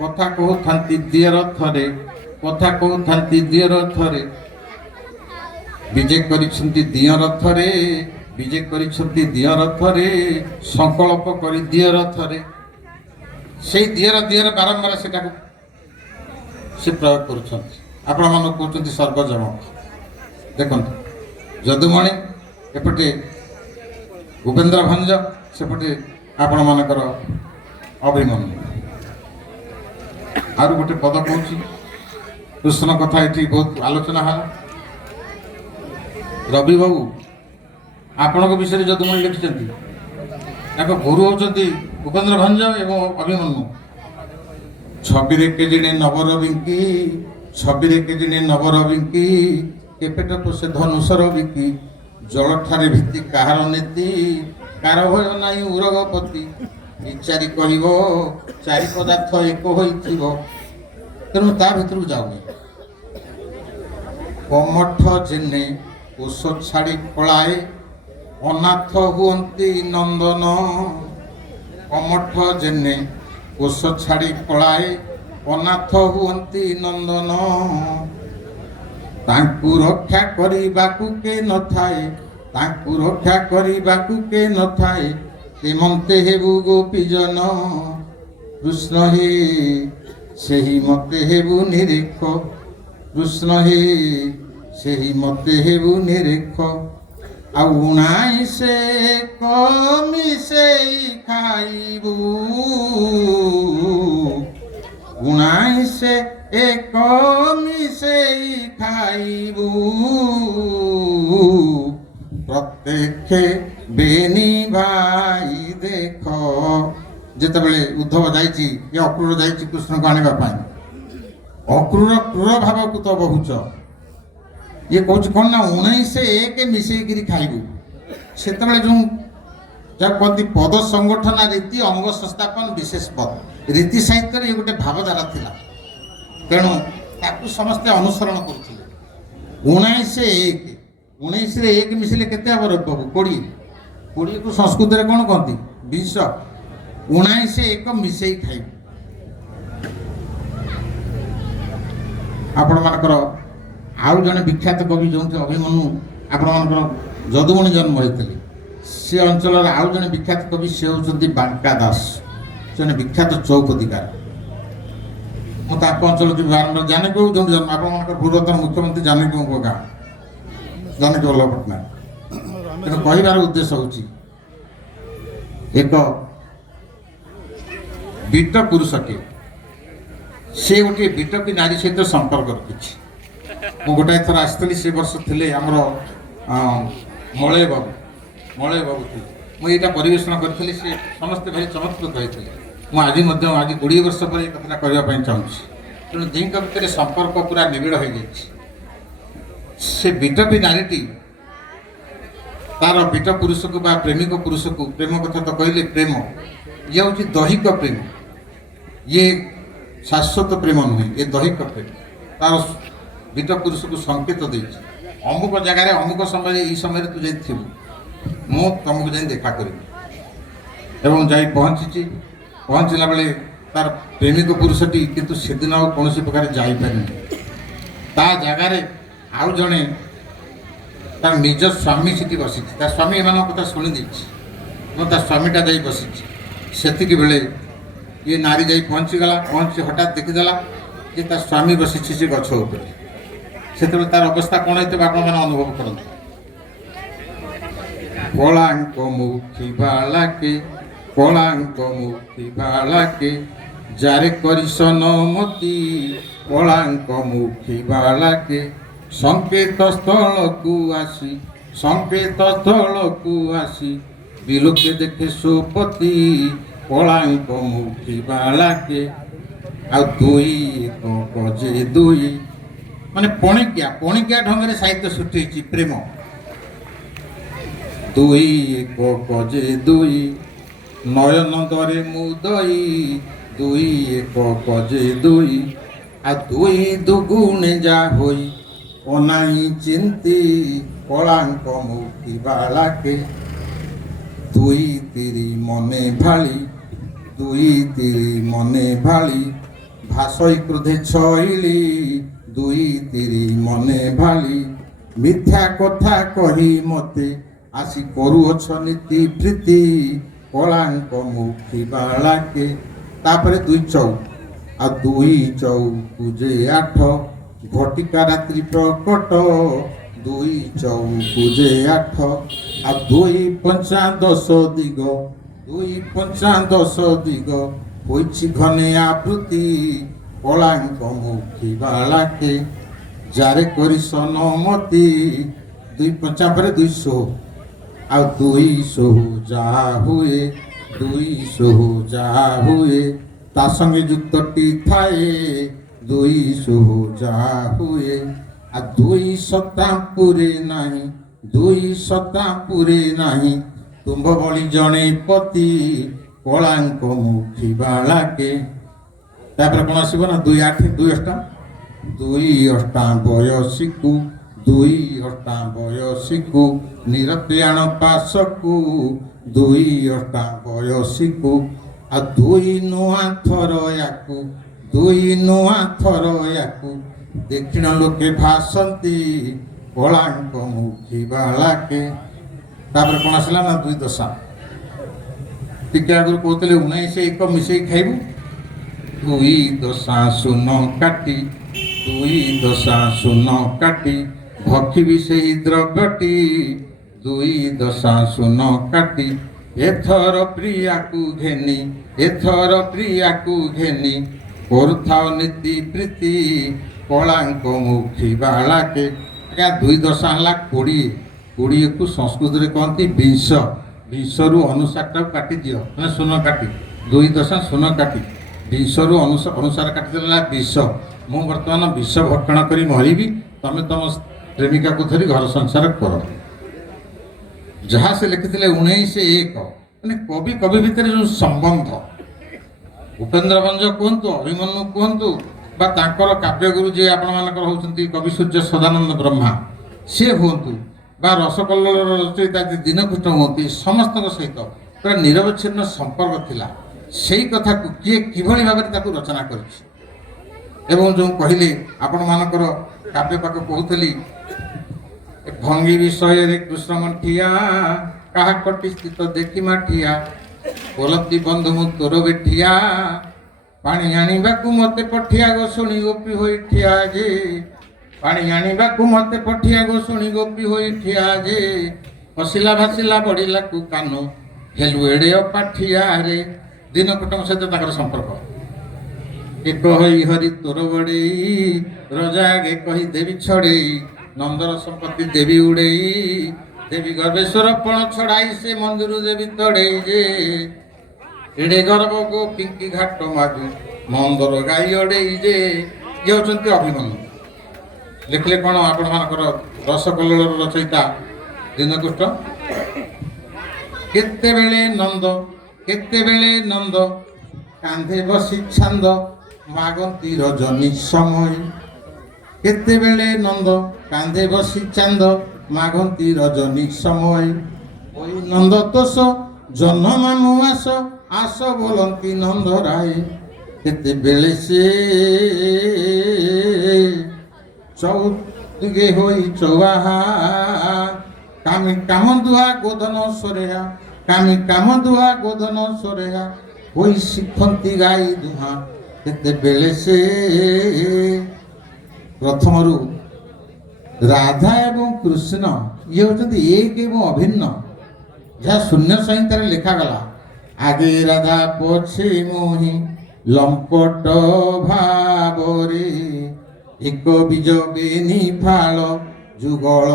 कथा कहती दियर थरे कथा कहती दियर थरे विजय करिछंती दियर थरे विजय करिछंती दियर थरे संकल्प करी दियर थरे से दियर दियर बारंबार से प्रयोग करुछंती आपण मन कहउछंती सर्वजमक देखंतु जदुमणि एपटे भूपेन्द्र भंज सेपटे आपण मानकर अभिमन्यु आरु गोटे पद कहूँ कृष्ण कथा ये बहुत आलोचना है रवि बाबू आपण विषय जदुमणि लिखिं गुरु होती भूपेन्द्र भंज एवं अभिमन्यु छवि केजिणे नवर बिंकी छवि केजिणे नवर बिंकी केपेट पोषे धनुषर बिकी जल ठारे भित्ति कहार नीति कार भय नाई उरगपति इचारी कह चारि पदार्थ एक तेणु ता भर जाऊनी कमठ जेने कोष छाड़ी पलाए अनाथ हुअंती नंदन कमठ जेने कोष छाड़ी पलाए अनाथ हुअंती नंदन तांकु रक्षा करिबाकु के न थाए तांकु रक्षा करिबाकु के न थाए तेमंते हेबु गोपीजन कृष्ण हे सेही मते हेबु निरीख कृष्ण हे सेही मते हेबु निरीख आउनाई से कमी से खाइबु उनाई से एक मिसे खाइबू प्रत्यक्ष बेनी भाई देख जिते बड़े उद्धव जाइए ये अक्रूर जाइए कृष्ण को आने अक्रूर क्रूर भाव को तो बहुच ये कौन कौन ना 19 मिसेक खाइबू से जो जब कहती पद संगठन रीति अंग संस्थापन विशेष पद रीति साहित्य ये गोटे भावधारा थिला तेणु ताकू समस्ते अनुसरण करुले 19 एक मिसिले केते हम रखबू 20 को संस्कृत रे कौन कहती 20 19 एक मिसई खाई आपण मानकर आउ जने विख्यात कवि जो अभिमन्यु आपण मानकर जदुमणि जन्म होते से अंचल आउ जने विख्यात कवि से होती बांका दास से विख्यात चौपदीकार मुझे अंचल की बारंबार जानकी जो जन्म आप पूर्वतन मुख्यमंत्री जानकी गाँ जानकी वल्लभ पट्टनायक तेना कहबार उद्देश्य हूँ एक बीट पुरुष के से गोटे बीटपी नारी सहित संपर्क रखी मु गोटाए थर आसती से वर्ष थे आमर मलय बाबू थे मुझे परिवेषण करी से समस्ते भाई चमत्कृत होते मुझे आज 20 वर्ष पर कथा करने चाहूँगी तेणु दीक भितर संपर्क पूरा निबिड़ हो जाए बीटपी नारीटी तार बीट पुरुष को बा प्रेमिक पुरुष को प्रेम कथा तो कहले प्रेम ये हूँ दैहिक प्रेम ये शाश्वत प्रेम नुहे ये दैहिक प्रेम तार बीट पुरुष को संकेत दे ଅମୁକ ଜାଗାରେ ଅମୁକ ସମୟରେ ଏଇ ସମୟରେ ତୁ ଯଦି ଥିବୁ ମୁଁ ତମକୁ ଯାଇ ଦେଖା କରିବି। ଏବଂ ଯାଇ ପହଞ୍ଚିଛି। ପହଞ୍ଚିଲା ବେଳେ ତାର ପ୍ରେମିକ ପୁରୁଷଟି କିନ୍ତୁ ସେଦିନ ଆଉ କୌଣସି ପ୍ରକାର ଯାଇପାରିନି। ତା ଜାଗାରେ ଆଉ ଜଣେ ତାର ନିଜ ସ୍ୱାମୀ ସେଠି ବସିଛି। ତା ସ୍ୱାମୀ ଏମାନଙ୍କ କଥା ଶୁଣି ଦେଇଛି ଏବଂ ତା ସ୍ୱାମୀଟା ଯାଇ ବସିଛି। ସେତିକି ବେଳେ ଇଏ ନାରୀ ଯାଇ ପହଞ୍ଚିଗଲା। ପହଞ୍ଚି ହଠାତ୍ ଦେଖିଦେଲା ଯେ ତା ସ୍ୱାମୀ ବସିଛି ସେ ଗଛ ଉପରେ। ସେତେବେଳେ ତାର ଅବସ୍ଥା କ'ଣ ହେଇଥିବ ଆପଣମାନେ ଅନୁଭବ କରନ୍ତୁ। କଳାଙ୍କ ମୁଖୀ ବାଳାକେ କଳାଙ୍କ ମୁଖୀ ବାଳାକେ ଯାରେ କରିସ ନମତି କଳାଙ୍କ ମୁଖୀ ବାଳାକେ ସଂକେତ ସ୍ଥଳକୁ ଆସି ବିଲୋକେ ଦେଖେ ସୁପତି କଳାଙ୍କ ମୁଖୀ ବାଳାକେ। ଆଉ ଦୁଇ ଏକ ଗଜେ ଦୁଇ ମାନେ ପଣିକିଆ ଢଙ୍ଗରେ ସାହିତ୍ୟ ସୃଷ୍ଟି ହେଇଛି ପ୍ରେମ। ଦୁଇ ଏକ ଗଜେ ଦୁଇ ନୟନ ଦରେ ମୁଦଇ ଦୁଇ ଏକ ଗଜେ ଦୁଇ ଆଉ ଦୁଇ ଦୁଗୁଣେ ଯା ହୋଇ ଅନାଇ ଚିନ୍ତି କଳାଙ୍କ ମୁଖୀ ବାଳାକେ। ଦୁଇ ତିରି ମନେ ଭାଳି ଭାଷଇ କ୍ରୋଧେ ଛଇଲି ଦୁଇ ତିରି ମନେ ଭାଳି ମିଥ୍ୟା କଥା କହି ମତେ ଆସି କରୁଅଛ ନୀତି ପ୍ରୀତି କଳାଙ୍କ ମୁଖୀ ବାଳାକେ। ତାପରେ ଦୁଇ ଚଉ ଆଉ ଦୁଇ ଚଉକୁ ଯେ ଆଠ ଘଟିକା ରାତ୍ରି ପ୍ରକଟ ଦୁଇ ଚଉକୁ ଯେ ଆଠ ଆଉ ଦୁଇ ପଞ୍ଚା ଦଶ ଦିଗ ହୋଇଛି ଘନେ ଆବୃତ୍ତି କଳାଙ୍କ ମୁଖୀ ବାଳାକେ। ଯାରେ କରିସ ନମତି ଦୁଇ ପଞ୍ଚା ପରେ ଦୁଇ ଶୋହ ଆଉ ଦୁଇ ଶୋହ ଯାହା ହୁଏ ତା ସଙ୍ଗେ ଯୁକ୍ତଟି ଥାଏ ଦୁଇ ଶୋହ ଯାହା ହୁଏ ଆଉ ଦୁଇ ସତା ପୁରେ ନାହିଁ ତୁମ୍ଭ ଭଳି ଜଣେ ପତି କଳାଙ୍କ ମୁଖୀ ବାଳାକେ। ତାପରେ କ'ଣ ଆସିବ ନା ଦୁଇ ବୟସୀକୁ ନିରକ୍ରିୟାଣ ପାଶକୁ ଦୁଇ ଅଷ୍ଟା ବୟସୀକୁ ଆଉ ଦୁଇ ନୂଆ ଥର ୟାକୁ ଦକ୍ଷିଣ ଲୋକେ ଭାସନ୍ତି କଳାଙ୍କ ମୁଖୀ ବାଳାକେ। ତାପରେ କ'ଣ ଆସିଲା ନା ଦୁଇ ଦଶା। ଟିକେ ଆଗରୁ କହୁଥିଲେ 19 ମିଶେଇ ଖାଇବୁ। ଦୁଇ ଦଶା ଶୂନ କାଟି ଭକ୍ଷିବି ସେହି ଦ୍ରବ୍ୟଟି ଦୁଇ ଦଶା ଶୂନ କାଟି ଏଥର ପ୍ରିୟାକୁ ଘେନି କରୁଥାଅ ନୀତି ପ୍ରୀତି କଳାଙ୍କ ମୁଖୀ ବାଳାକେ। ଆଜ୍ଞା ଦୁଇ ଦଶା ହେଲା 20କୁ ସଂସ୍କୃତରେ କହନ୍ତି ବିଂଶରୁ ଅନୁସାରଟାକୁ କାଟିଦିଅ ମାନେ ଶୂନ କାଟି ଦୁଇ ଦଶା ଶୂନ କାଟି ବିଂଶରୁ ଅନୁସାର କାଟିଦେଲା ବିଷ। ମୁଁ ବର୍ତ୍ତମାନ ବିଷ ଭକ୍ଷଣ କରି ମରିବି, ତମେ ତମ ପ୍ରେମିକାକୁ ଧରି ଘର ସଂସାର କର। ଯାହା ସେ ଲେଖିଥିଲେ 19 ମାନେ କବି ଭିତରେ ଯେଉଁ ସମ୍ବନ୍ଧ, ଉପେନ୍ଦ୍ର ଭଞ୍ଜ କୁହନ୍ତୁ, ଅଭିମନ୍ୟୁ କୁହନ୍ତୁ ବା ତାଙ୍କର କାବ୍ୟଗୁରୁ ଯିଏ ଆପଣମାନଙ୍କର ହେଉଛନ୍ତି କବି ସୂର୍ଯ୍ୟ ସଦାନନ୍ଦ ବ୍ରହ୍ମା ସିଏ ହୁଅନ୍ତୁ ବା ରସକଲ୍ଲୋଳର ରଚୟିତା ଦୀନକୃଷ୍ଣ ହୁଅନ୍ତି, ସମସ୍ତଙ୍କ ସହିତ ପୁରା ନିରବଚ୍ଛିନ୍ନ ସମ୍ପର୍କ ଥିଲା। ସେଇ କଥାକୁ କିଏ କିଭଳି ଭାବରେ ତାକୁ ରଚନା କରିଛି। ଏବଂ ଯେଉଁ କହିଲେ ଆପଣମାନଙ୍କର କାବ୍ୟ ପାଖ କହୁଥିଲି ଭଙ୍ଗୀ ବିଷୟରେ କୃଷ୍ଣ ଠିଆ କାହା କଟି ସ୍ଥିତ ଦେଖି ମାଠିଆ ବୋଲତି ବନ୍ଧୁ ମୁଁ ତୋର ବେଠିଆ ପାଣି ଆଣିବାକୁ ମତେ ପଠିଆ ଗୋ ଶୁଣି ଗୋପୀ ହୋଇ ଠିଆ ଯେ ପାଣି ଆଣିବାକୁ ମତେ ପଠିଆ ଗୋ ଶୁଣି ଗୋପୀ ହୋଇ ଠିଆ ଯେ ହସିଲା ଭାସିଲା ବଢିଲାକୁ କାନ ହେଲୁ ଏଡେ ଅପାଠିଆରେ। ଦୀନକୃଷ୍ଣଙ୍କ ସହିତ ତାଙ୍କର ସମ୍ପର୍କ। ଏକ ହୋଇ ହରି ତୋର ବଡ଼େଇ ରଜା ଆଗେ କହି ଦେବି ଛଡ଼େଇ ନନ୍ଦର ସମ୍ପତ୍ତି ଦେବି ଉଡ଼େଇ ଦେବି ଗର୍ବେଶ୍ୱର ପଣ ଛଡ଼ାଇ ସେ ମନ୍ଦିର ଦେବି ତଡ଼େଇ ଯେ ଏଡ଼େ ଗର୍ବ ଗୋ ପିଙ୍କି ଘାଟ ମାଗୁ ମନ୍ଦର ଗାଈ ଅଡ଼େଇ ଯେ। ଇଏ ହେଉଛନ୍ତି ଅଭିମନ୍ୟୁ। ଲେଖିଲେ କ'ଣ ଆପଣମାନଙ୍କର ରସକଲ୍ଲୋଳର ରଚୟିତା ଦୀନକୃଷ୍ଣ। କେତେବେଳେ ନନ୍ଦ କାନ୍ଧେ ବସି ଛାନ୍ଦ ମାଗନ୍ତି ରଜନୀ ସମୟ କେତେବେଳେ ନନ୍ଦ କାନ୍ଧେ ବସି ଚାନ୍ଦ ମାଗନ୍ତି ରଜନୀ ସମୟ ওই নন্দ তোষ জন্ম মামু আস আস বলନ୍ତି নন্দ রায় কেতেବେଳେ সে চৌদিকে হই চৌবাহা কামি কাম দুয়া গোধন সরেহা কামি কাম দুয়া গোধন সরেহা ওই শিখନ୍ତି গাই দুহা କେତେବେଳେ ସେ ପ୍ରଥମରୁ ରାଧା ଏବଂ କୃଷ୍ଣ ଇଏ ହେଉଛନ୍ତି ଏକ ଏବଂ ଅଭିନ୍ନ ଯାହା ଶୂନ୍ୟ ସଂହିତାରେ ଲେଖାଗଲା ଆଗେ ରାଧା ପଛେ ମୋହି ଲମ୍ପଟ ଭାବରେ ଏକ ବୀଜ ବେନି ଫାଳ ଯୁଗଳ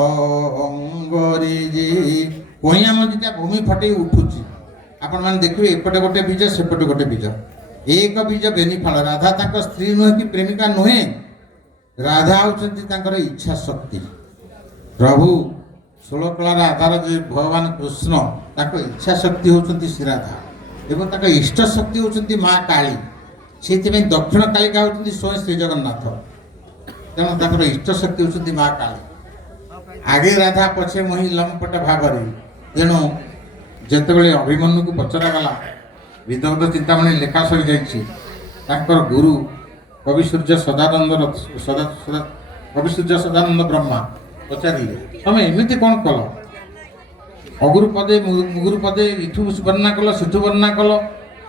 ଅଙ୍ଗରେ ଯେ କଇଁଆ ମଞ୍ଜିଟା ଭୂମି ଫଟେଇ ଉଠୁଛି ଆପଣମାନେ ଦେଖିବେ ଏପଟେ ଗୋଟେ ବୀଜ ସେପଟେ ଗୋଟେ ବୀଜ ଏକ ବୀଜ ବେନି ଫାଳ ରାଧା ତାଙ୍କ ସ୍ତ୍ରୀ ନୁହେଁ କି ପ୍ରେମିକା ନୁହେଁ ରାଧା ହେଉଛନ୍ତି ତାଙ୍କର ଇଚ୍ଛା ଶକ୍ତି ପ୍ରଭୁ ଷୋଳକଳାର ଆଧାର ଯେ ଭଗବାନ କୃଷ୍ଣ ତାଙ୍କ ଇଚ୍ଛା ଶକ୍ତି ହେଉଛନ୍ତି ଶ୍ରୀରାଧା ଏବଂ ତାଙ୍କ ଇଷ୍ଟ ଶକ୍ତି ହେଉଛନ୍ତି ମା କାଳୀ ସେଇଥିପାଇଁ ଦକ୍ଷିଣ କାଳିକା ହେଉଛନ୍ତି ସ୍ୱୟଂ ଶ୍ରୀ ଜଗନ୍ନାଥ ତେଣୁ ତାଙ୍କର ଇଷ୍ଟ ଶକ୍ତି ହେଉଛନ୍ତି ମା କାଳୀ ଆଗେ ରାଧା ପଛେ ମୋହି ଲମ୍ପଟ ଭାବରେ ତେଣୁ ଯେତେବେଳେ ଅଭିମନ୍ୟୁକୁ ପଚରାଗଲା ବିଦଗ୍ଧ ଚିନ୍ତାମଣି ଲେଖା ସରିଯାଇଛି ତାଙ୍କର ଗୁରୁ କବି ସୂର୍ଯ୍ୟ ସଦାନନ୍ଦ ବ୍ରହ୍ମା ପଚାରିଲେ ତମେ ଏମିତି କ'ଣ କଲ ଅଗୁରୁ ପଦେ ମୁଗୁରୁ ପଦେ ଏଠୁ ବର୍ଣ୍ଣନା କଲ ସେଠୁ ବର୍ଣ୍ଣନା କଲ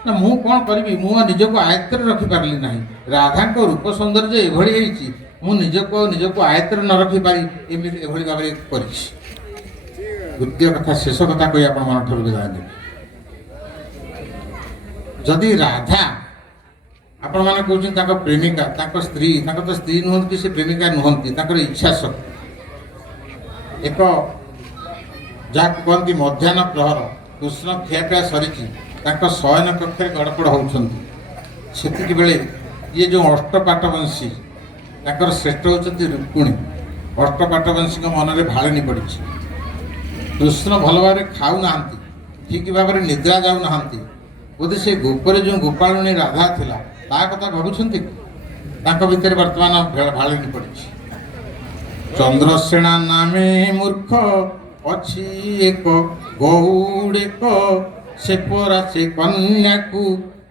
ନା ମୁଁ କ'ଣ କରିବି ମୁଁ ନିଜକୁ ଆୟତ୍ତରେ ରଖିପାରିଲି ନାହିଁ ରାଧାଙ୍କ ରୂପ ସୌନ୍ଦର୍ଯ୍ୟ ଏଭଳି ହେଇଛି ମୁଁ ନିଜକୁ ଆୟତ୍ତରେ ନ ରଖିପାରି ଏମିତି ଏଭଳି ଭାବରେ କରିଛି ଦ୍ୱିତୀୟ କଥା ଶେଷ କଥା କହି ଆପଣମାନଙ୍କଠାରୁ ବିଦାୟ ନେବି ଯଦି ରାଧା ଆପଣମାନେ କହୁଛନ୍ତି ତାଙ୍କ ପ୍ରେମିକା ତାଙ୍କ ସ୍ତ୍ରୀ ତାଙ୍କ ତ ସ୍ତ୍ରୀ ନୁହନ୍ତି ସେ ପ୍ରେମିକା ନୁହନ୍ତି ତାଙ୍କର ଇଚ୍ଛା ଶକ୍ତି ଏକ ଯାହାକୁ କୁହନ୍ତି ମଧ୍ୟାହ୍ନ ପ୍ରହର କୃଷ୍ଣ ଖିଆପିଆ ସରିଛି ତାଙ୍କ ଶୟନ କକ୍ଷରେ ଗଡ଼ପଡ଼ ହେଉଛନ୍ତି ସେତିକି ବେଳେ ଇଏ ଯେଉଁ ଅଷ୍ଟପାଟବଂଶୀ ତାଙ୍କର ଶ୍ରେଷ୍ଠ ହେଉଛନ୍ତି ରୁକ୍ମିଣୀ ଅଷ୍ଟପାଟବଂଶୀଙ୍କ ମନରେ ଭାଳେଣି ପଡ଼ିଛି କୃଷ୍ଣ ଭଲ ଭାବରେ ଖାଉନାହାନ୍ତି ଠିକ୍ ଭାବରେ ନିଦ୍ରା ଯାଉନାହାନ୍ତି ବୋଧେ ସେ ଗୋପରେ ଯେଉଁ ଗୋପାଳୁଣୀ ରାଧା ଥିଲା ତା କଥା ଭାବୁଛନ୍ତି ତାଙ୍କ ଭିତରେ ବର୍ତ୍ତମାନ ଭାଳେଣି ପଡ଼ିଛି ଚନ୍ଦ୍ରସେନା ନାମେ ମୂର୍ଖ ଅଛି ଏକ ଗୌଡ଼େକ ସେ ପରା ସେ କନ୍ୟାକୁ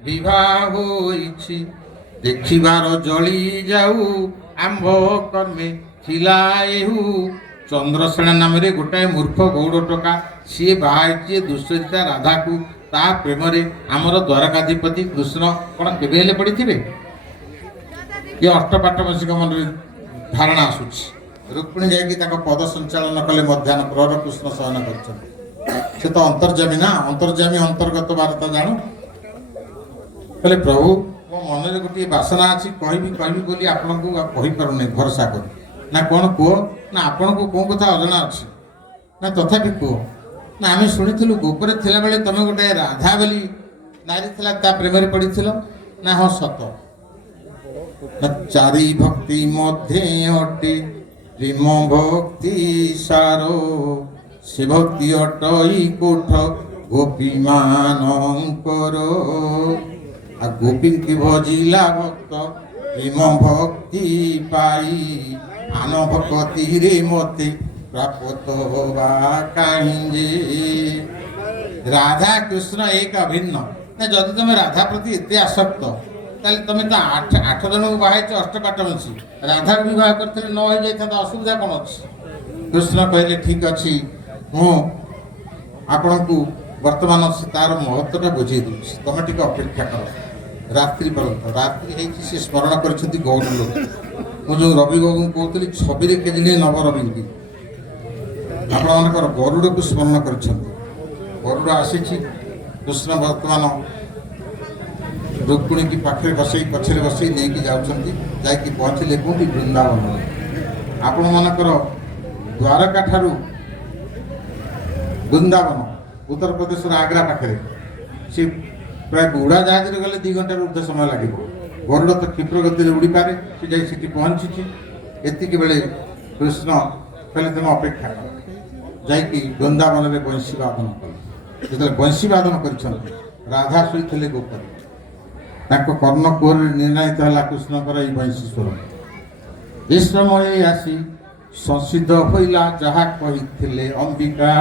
ବିବାହ ହୋଇଛି ଦେଖିବାର ଜଳି ଯାଉ ଆମ୍ଭ କର୍ମେ ଥିଲା ଏହୁ ଚନ୍ଦ୍ରସେନା ନାମରେ ଗୋଟାଏ ମୂର୍ଖ ଗୌଡ଼ ଟୋକା ସିଏ ବାହା ହେଇଛି ଦୁଶ୍ଚରିତା ରାଧାକୁ ତା ପ୍ରେମରେ ଆମର ଦ୍ୱାରକାଧିପତି କୃଷ୍ଣ କ'ଣ କେବେ ହେଲେ ପଡ଼ିଥିବେ କି ଅଷ୍ଟପାଟବଂଶୀଙ୍କ ମନରେ ଧାରଣା ଆସୁଛି ରୁକ୍ମିଣୀ ଯାଇକି ତାଙ୍କ ପଦ ସଞ୍ଚାଳନ କଲେ ମଧ୍ୟାହ୍ନ ପ୍ରହର କୃଷ୍ଣ ଶୟନ କରିଛନ୍ତି ସେ ତ ଅନ୍ତର୍ଯାମୀ ନା ଅନ୍ତର୍ଯାମୀ ଅନ୍ତର୍ଗତ ବାର୍ତ୍ତା ଜାଣୁ କହିଲେ ପ୍ରଭୁ ମୋ ମନରେ ଗୋଟିଏ ବାସନା ଅଛି କହିବି ବୋଲି ଆପଣଙ୍କୁ କହିପାରୁନି ଭରସା କରି ନା କ'ଣ କୁହ ନା ଆପଣଙ୍କୁ କେଉଁ କଥା ଅଜଣା ଅଛି ନା ତଥାପି କୁହ ନା ଆମେ ଶୁଣିଥିଲୁ ଗୋପରେ ଥିଲାବେଳେ ତମେ ଗୋଟେ ରାଧା ବୋଲି ନାରୀ ଥିଲା ତା ପ୍ରେମରେ ପଡ଼ିଥିଲ ନା ହଁ ସତ ନା ଚାରି ଭକ୍ତି ମଧ୍ୟେ ଅଟେ ପ୍ରେମ ଭକ୍ତି ସାର ସେ ଭକ୍ତି ଅଟଇ କୋଠ ଗୋପୀମାନଙ୍କର ଆଉ ଗୋପୀଙ୍କି ଭଜିଲା ଭକ୍ତ ପ୍ରେମ ଭକ୍ତି ପାଇ ଆନ ଭକ୍ତିରେ ମତେ ପ୍ରାପ୍ତ ବା କାହିଁକି ରାଧା କୃଷ୍ଣ ଏକ ଅଭିନ୍ନ ନା ଯଦି ତମେ ରାଧା ପ୍ରତି ଏତେ ଆସକ୍ତ ତାହେଲେ ତମେ ତ ଆଠ ଜଣଙ୍କୁ ବାହା ହେଇଛ ଅଷ୍ଟପାଟବଂଶୀ ରାଧାକୁ ବିବାହ କରିଥିଲେ ନ ହେଇଯାଇଥାନ୍ତା ଅସୁବିଧା କ'ଣ ଅଛି କୃଷ୍ଣ କହିଲେ ଠିକ୍ ଅଛି ମୁଁ ଆପଣଙ୍କୁ ବର୍ତ୍ତମାନ ତାର ମହତ୍ତ୍ୱଟା ବୁଝେଇ ଦେଉଛି ତମେ ଟିକେ ଅପେକ୍ଷା କର ରାତ୍ରି ପର୍ଯ୍ୟନ୍ତ ରାତ୍ରି ହେଇଛି ସେ ସ୍ମରଣ କରିଛନ୍ତି ଗୌଡ଼ ଲୋକ ମୁଁ ଯେଉଁ ରବି ବାବୁଙ୍କୁ କହୁଥିଲି ଛବିରେ କେଦିନ ନବ ରବିଙ୍କୁ ଆପଣମାନଙ୍କର ଗରୁଡ଼କୁ ସ୍ମରଣ କରିଛନ୍ତି ଗରୁଡ଼ ଆସିଛି କୃଷ୍ଣ ବର୍ତ୍ତମାନ ରୁକ୍ମିଣୀକି ପାଖରେ ବସେଇ ପଛରେ ବସେଇ ନେଇକି ଯାଉଛନ୍ତି ଯାଇକି ପହଞ୍ଚିଲେ କେଉଁଠି ବୃନ୍ଦାବନରେ ଆପଣମାନଙ୍କର ଦ୍ୱାରକା ଠାରୁ ବୃନ୍ଦାବନ ଉତ୍ତରପ୍ରଦେଶର ଆଗ୍ରା ପାଖରେ ସେ ପ୍ରାୟ ଉଡ଼ାଜାହାଜରେ ଗଲେ 2 ଘଣ୍ଟାରୁ ଉର୍ଦ୍ଧ୍ୱ ସମୟ ଲାଗିବ ଗରୁଡ଼ ତ କ୍ଷିପ୍ର ଗତିରେ ଉଡ଼ିପାରେ ସେ ଯାଇ ସେଠି ପହଞ୍ଚିଛି ଏତିକି ବେଳେ କୃଷ୍ଣ କହିଲେ ତୁମେ ଅପେକ୍ଷା କର ଯାଇକି ବୃନ୍ଦାବନରେ ବଂଶୀ ବାଦନ କଲେ ଯେତେବେଳେ ବଂଶୀ ବାଦନ କରିଛନ୍ତି ରାଧା ଶୋଇଥିଲେ ଗୋପରେ ତାଙ୍କ କର୍ଣ୍ଣ କୋରରେ ନିର୍ଣ୍ଣାୟିତ ହେଲା କୃଷ୍ଣଙ୍କର ଏଇ ବଂଶୀ ସ୍ୱର ଏ ସମୟରେ ଆସି ସଂସିଦ୍ଧ ହୋଇଲା ଯାହା କହିଥିଲେ ଅମ୍ବିକା।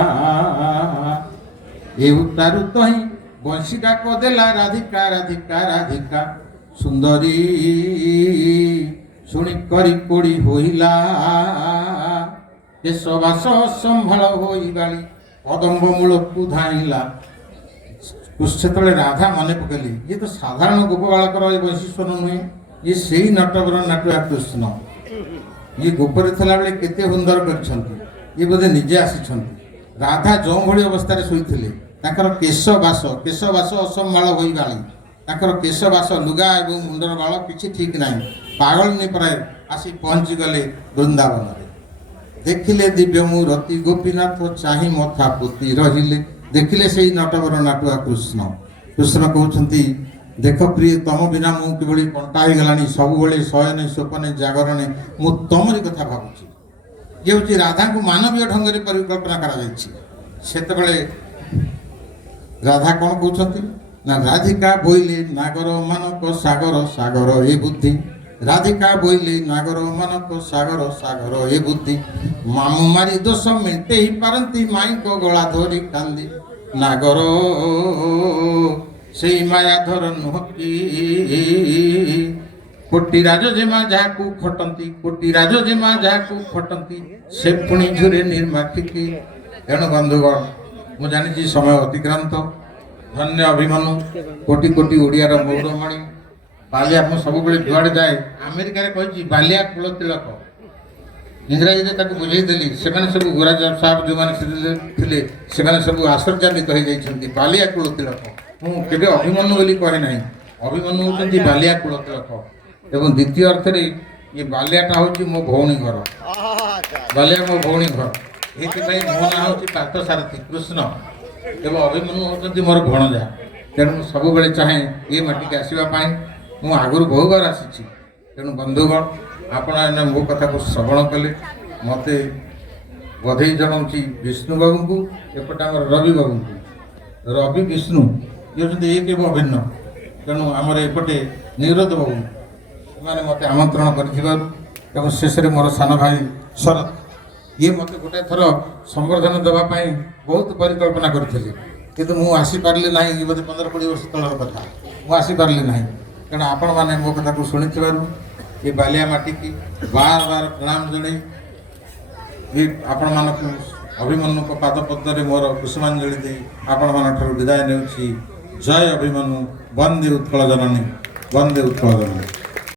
ଏ ଉତ୍ତାରୁ ତହିଁ ବଂଶୀ ଡାକ ଦେଲା ରାଧିକା ରାଧିକା ରାଧିକା ସୁନ୍ଦରୀ ଶୁଣି କରି କୋଡ଼ି ହୋଇଲା। କେଶବାସ ସମ୍ଭାଳ ହୋଇ ଗାଳି କଦମ୍ବ ମୂଳକୁ ଧାଇଁଲା। ସେତେବେଳେ ରାଧା ମନେ ପକେଇଲେ ଇଏ ତ ସାଧାରଣ ଗୋପବାଳକର ଏ ବୈଶିଷ୍ଟ୍ୟ ନୁହେଁ, ଇଏ ସେଇ ନଟବର ନାଟୁଆ କୃଷ୍ଣ। ଇଏ ଗୋପରେ ଥିଲାବେଳେ କେତେ ସୁନ୍ଦର କରିଛନ୍ତି, ଇଏ ବୋଧେ ନିଜେ ଆସିଛନ୍ତି। ରାଧା ଯେଉଁଭଳି ଅବସ୍ଥାରେ ଶୋଇଥିଲେ ତାଙ୍କର କେଶବାସ ଅସମ୍ଭାଳ ହୋଇ ଗାଳି। ତାଙ୍କର କେଶବାସ ଲୁଗା ଏବଂ ମୁଣ୍ଡର ବାଳ କିଛି ଠିକ୍ ନାହିଁ, ପାଗଳିନୀ ପ୍ରାୟ ଆସି ପହଞ୍ଚିଗଲେ ବୃନ୍ଦାବନରେ। ଦେଖିଲେ ଦିବ୍ୟ ମୂରତି ଗୋପୀନାଥ ଚାହିଁ ମଥା ପୋତି ରହିଲେ। ଦେଖିଲେ ସେଇ ନଟବର ନାଟୁଆ କୃଷ୍ଣ। କୃଷ୍ଣ କହୁଛନ୍ତି ଦେଖ ପ୍ରିୟ, ତମ ବିନା ମୁଁ କିଭଳି କଣ୍ଟା ହେଇଗଲାଣି, ସବୁବେଳେ ଶୟନେ ସ୍ୱପନେ ଜାଗରଣେ ମୁଁ ତମରି କଥା ଭାବୁଛି। ଇଏ ହେଉଛି ରାଧାଙ୍କୁ ମାନବୀୟ ଢଙ୍ଗରେ ପରିକଳ୍ପନା କରାଯାଇଛି। ସେତେବେଳେ ରାଧା କ'ଣ କହୁଛନ୍ତି ନା ରାଧିକା ବୋଇଲେ ନାଗର ମାନକ ସାଗର ସାଗର ଏ ବୁଦ୍ଧି। ରାଧିକା ବୋଇଲେ ନାଗର ମାନକ ସାଗର ସାଗର ଏ ବୁଦ୍ଧି। ମାମୁ ମାରି ଦୋଷ ମେଣ୍ଟେଇ ପାରନ୍ତି ମାଇଙ୍କ ଗଳା ଧରି କାନ୍ଦି। ନାଗର ସେଇ ମାୟାଧର ନୁହଁ କି କୋଟି ରାଜଜେମା ଯାହାକୁ ଖଟନ୍ତି, କୋଟି ରାଜଜେମା ଯାହାକୁ ଖଟନ୍ତି ସେ ପୁଣି ଝୁରେ ନିର୍ମାଠିକି। ଏଣୁ ବନ୍ଧୁଗଣ, ମୁଁ ଜାଣିଛି ସମୟ ଅତିକ୍ରାନ୍ତ। ଧନ୍ୟ ଅଭିମନ୍ୟୁ, କୋଟି କୋଟି ଓଡ଼ିଆର ମୌରମଣି ବାଲିଆ। ମୁଁ ସବୁବେଳେ ଯୁଆଡ଼େ ଯାଏ ଆମେରିକାରେ କହିଛି ବାଲିଆ କୁଳ ତିଳକ, ଇଂରାଜୀରେ ତାକୁ ବୁଝେଇଦେଲି। ସେମାନେ ସବୁ ଗୁରାଜ ସାହେବ ଯେଉଁମାନେ ଥିଲେ ସେମାନେ ସବୁ ଆଶ୍ଚର୍ଯ୍ୟାନ୍ୱିତ ହୋଇଯାଇଛନ୍ତି। ବାଲିଆ କୁଳ ତିଳକ, ମୁଁ କେବେ ଅଭିମନ୍ୟୁ ବୋଲି କହେ ନାହିଁ। ଅଭିମନ୍ୟୁ ହେଉଛନ୍ତି ବାଲିଆ କୁଳ ତିଳକ। ଏବଂ ଦ୍ୱିତୀୟ ଅର୍ଥରେ ଇଏ ବାଲିଆଟା ହେଉଛି ମୋ ଭଉଣୀ ଘର। ବାଲିଆ ମୋ ଭଉଣୀ ଘର, ଏଇଥିପାଇଁ ମୋ ନାଁ ହେଉଛି ପାର୍ଥସାରଥୀ କୃଷ୍ଣ ଏବଂ ଅଭିମନ୍ୟୁ ହେଉଛନ୍ତି ମୋର ଭଣଜା। ତେଣୁ ମୁଁ ସବୁବେଳେ ଚାହେଁ ଏ ମାଟିକି ଆସିବା ପାଇଁ। ମୁଁ ଆଗରୁ ବହୁବାର ଆସିଛି। ତେଣୁ ବନ୍ଧୁଗଣ, ଆପଣ ଏଇନା ମୋ କଥାକୁ ଶ୍ରବଣ କଲେ। ମୋତେ ବଧେଇ ଜଣାଉଛି ବିଷ୍ଣୁ ବାବୁଙ୍କୁ, ଏପଟେ ଆମର ରବି ବାବୁଙ୍କୁ। ରବି ବିଷ୍ଣୁ ଇଏ ହେଉଛନ୍ତି ଏକ ଏବଂ ଅଭିନ୍ନ। ତେଣୁ ଆମର ଏପଟେ ନିରୋଧ ବାବୁ, ସେମାନେ ମୋତେ ଆମନ୍ତ୍ରଣ କରିଥିବାରୁ ଏବଂ ଶେଷରେ ମୋର ସାନ ଭାଇ ଶରତ, ଇଏ ମୋତେ ଗୋଟାଏ ଥର ସମ୍ବର୍ଦ୍ଧନା ଦେବା ପାଇଁ ବହୁତ ପରିକଳ୍ପନା କରିଥିଲେ, କିନ୍ତୁ ମୁଁ ଆସିପାରିଲି ନାହିଁ। ଇଏ ବୋଧେ 15-20 ବର୍ଷ ତଳର କଥା। ମୁଁ ଆସିପାରିଲି ନାହିଁ। ତେଣୁ ଆପଣମାନେ ମୋ କଥାକୁ ଶୁଣିଥିବାରୁ ଏ ବାଲିଆ ମାଟିକି ବାର ବାର ପ୍ରଣାମ ଜଣାଇ ଆପଣମାନଙ୍କୁ ଅଭିମନ୍ୟୁଙ୍କ ପାଦପଦ୍ମରେ ମୋର କୁସୁମାଞ୍ଜଳି ଦେଇ ଆପଣମାନଙ୍କଠାରୁ ବିଦାୟ ନେଉଛି। ଜୟ ଅଭିମନ୍ୟୁ, ବନ୍ଦେ ଉତ୍କଳ ଜନନୀ, ବନ୍ଦେ ଉତ୍କଳ ଜନନୀ।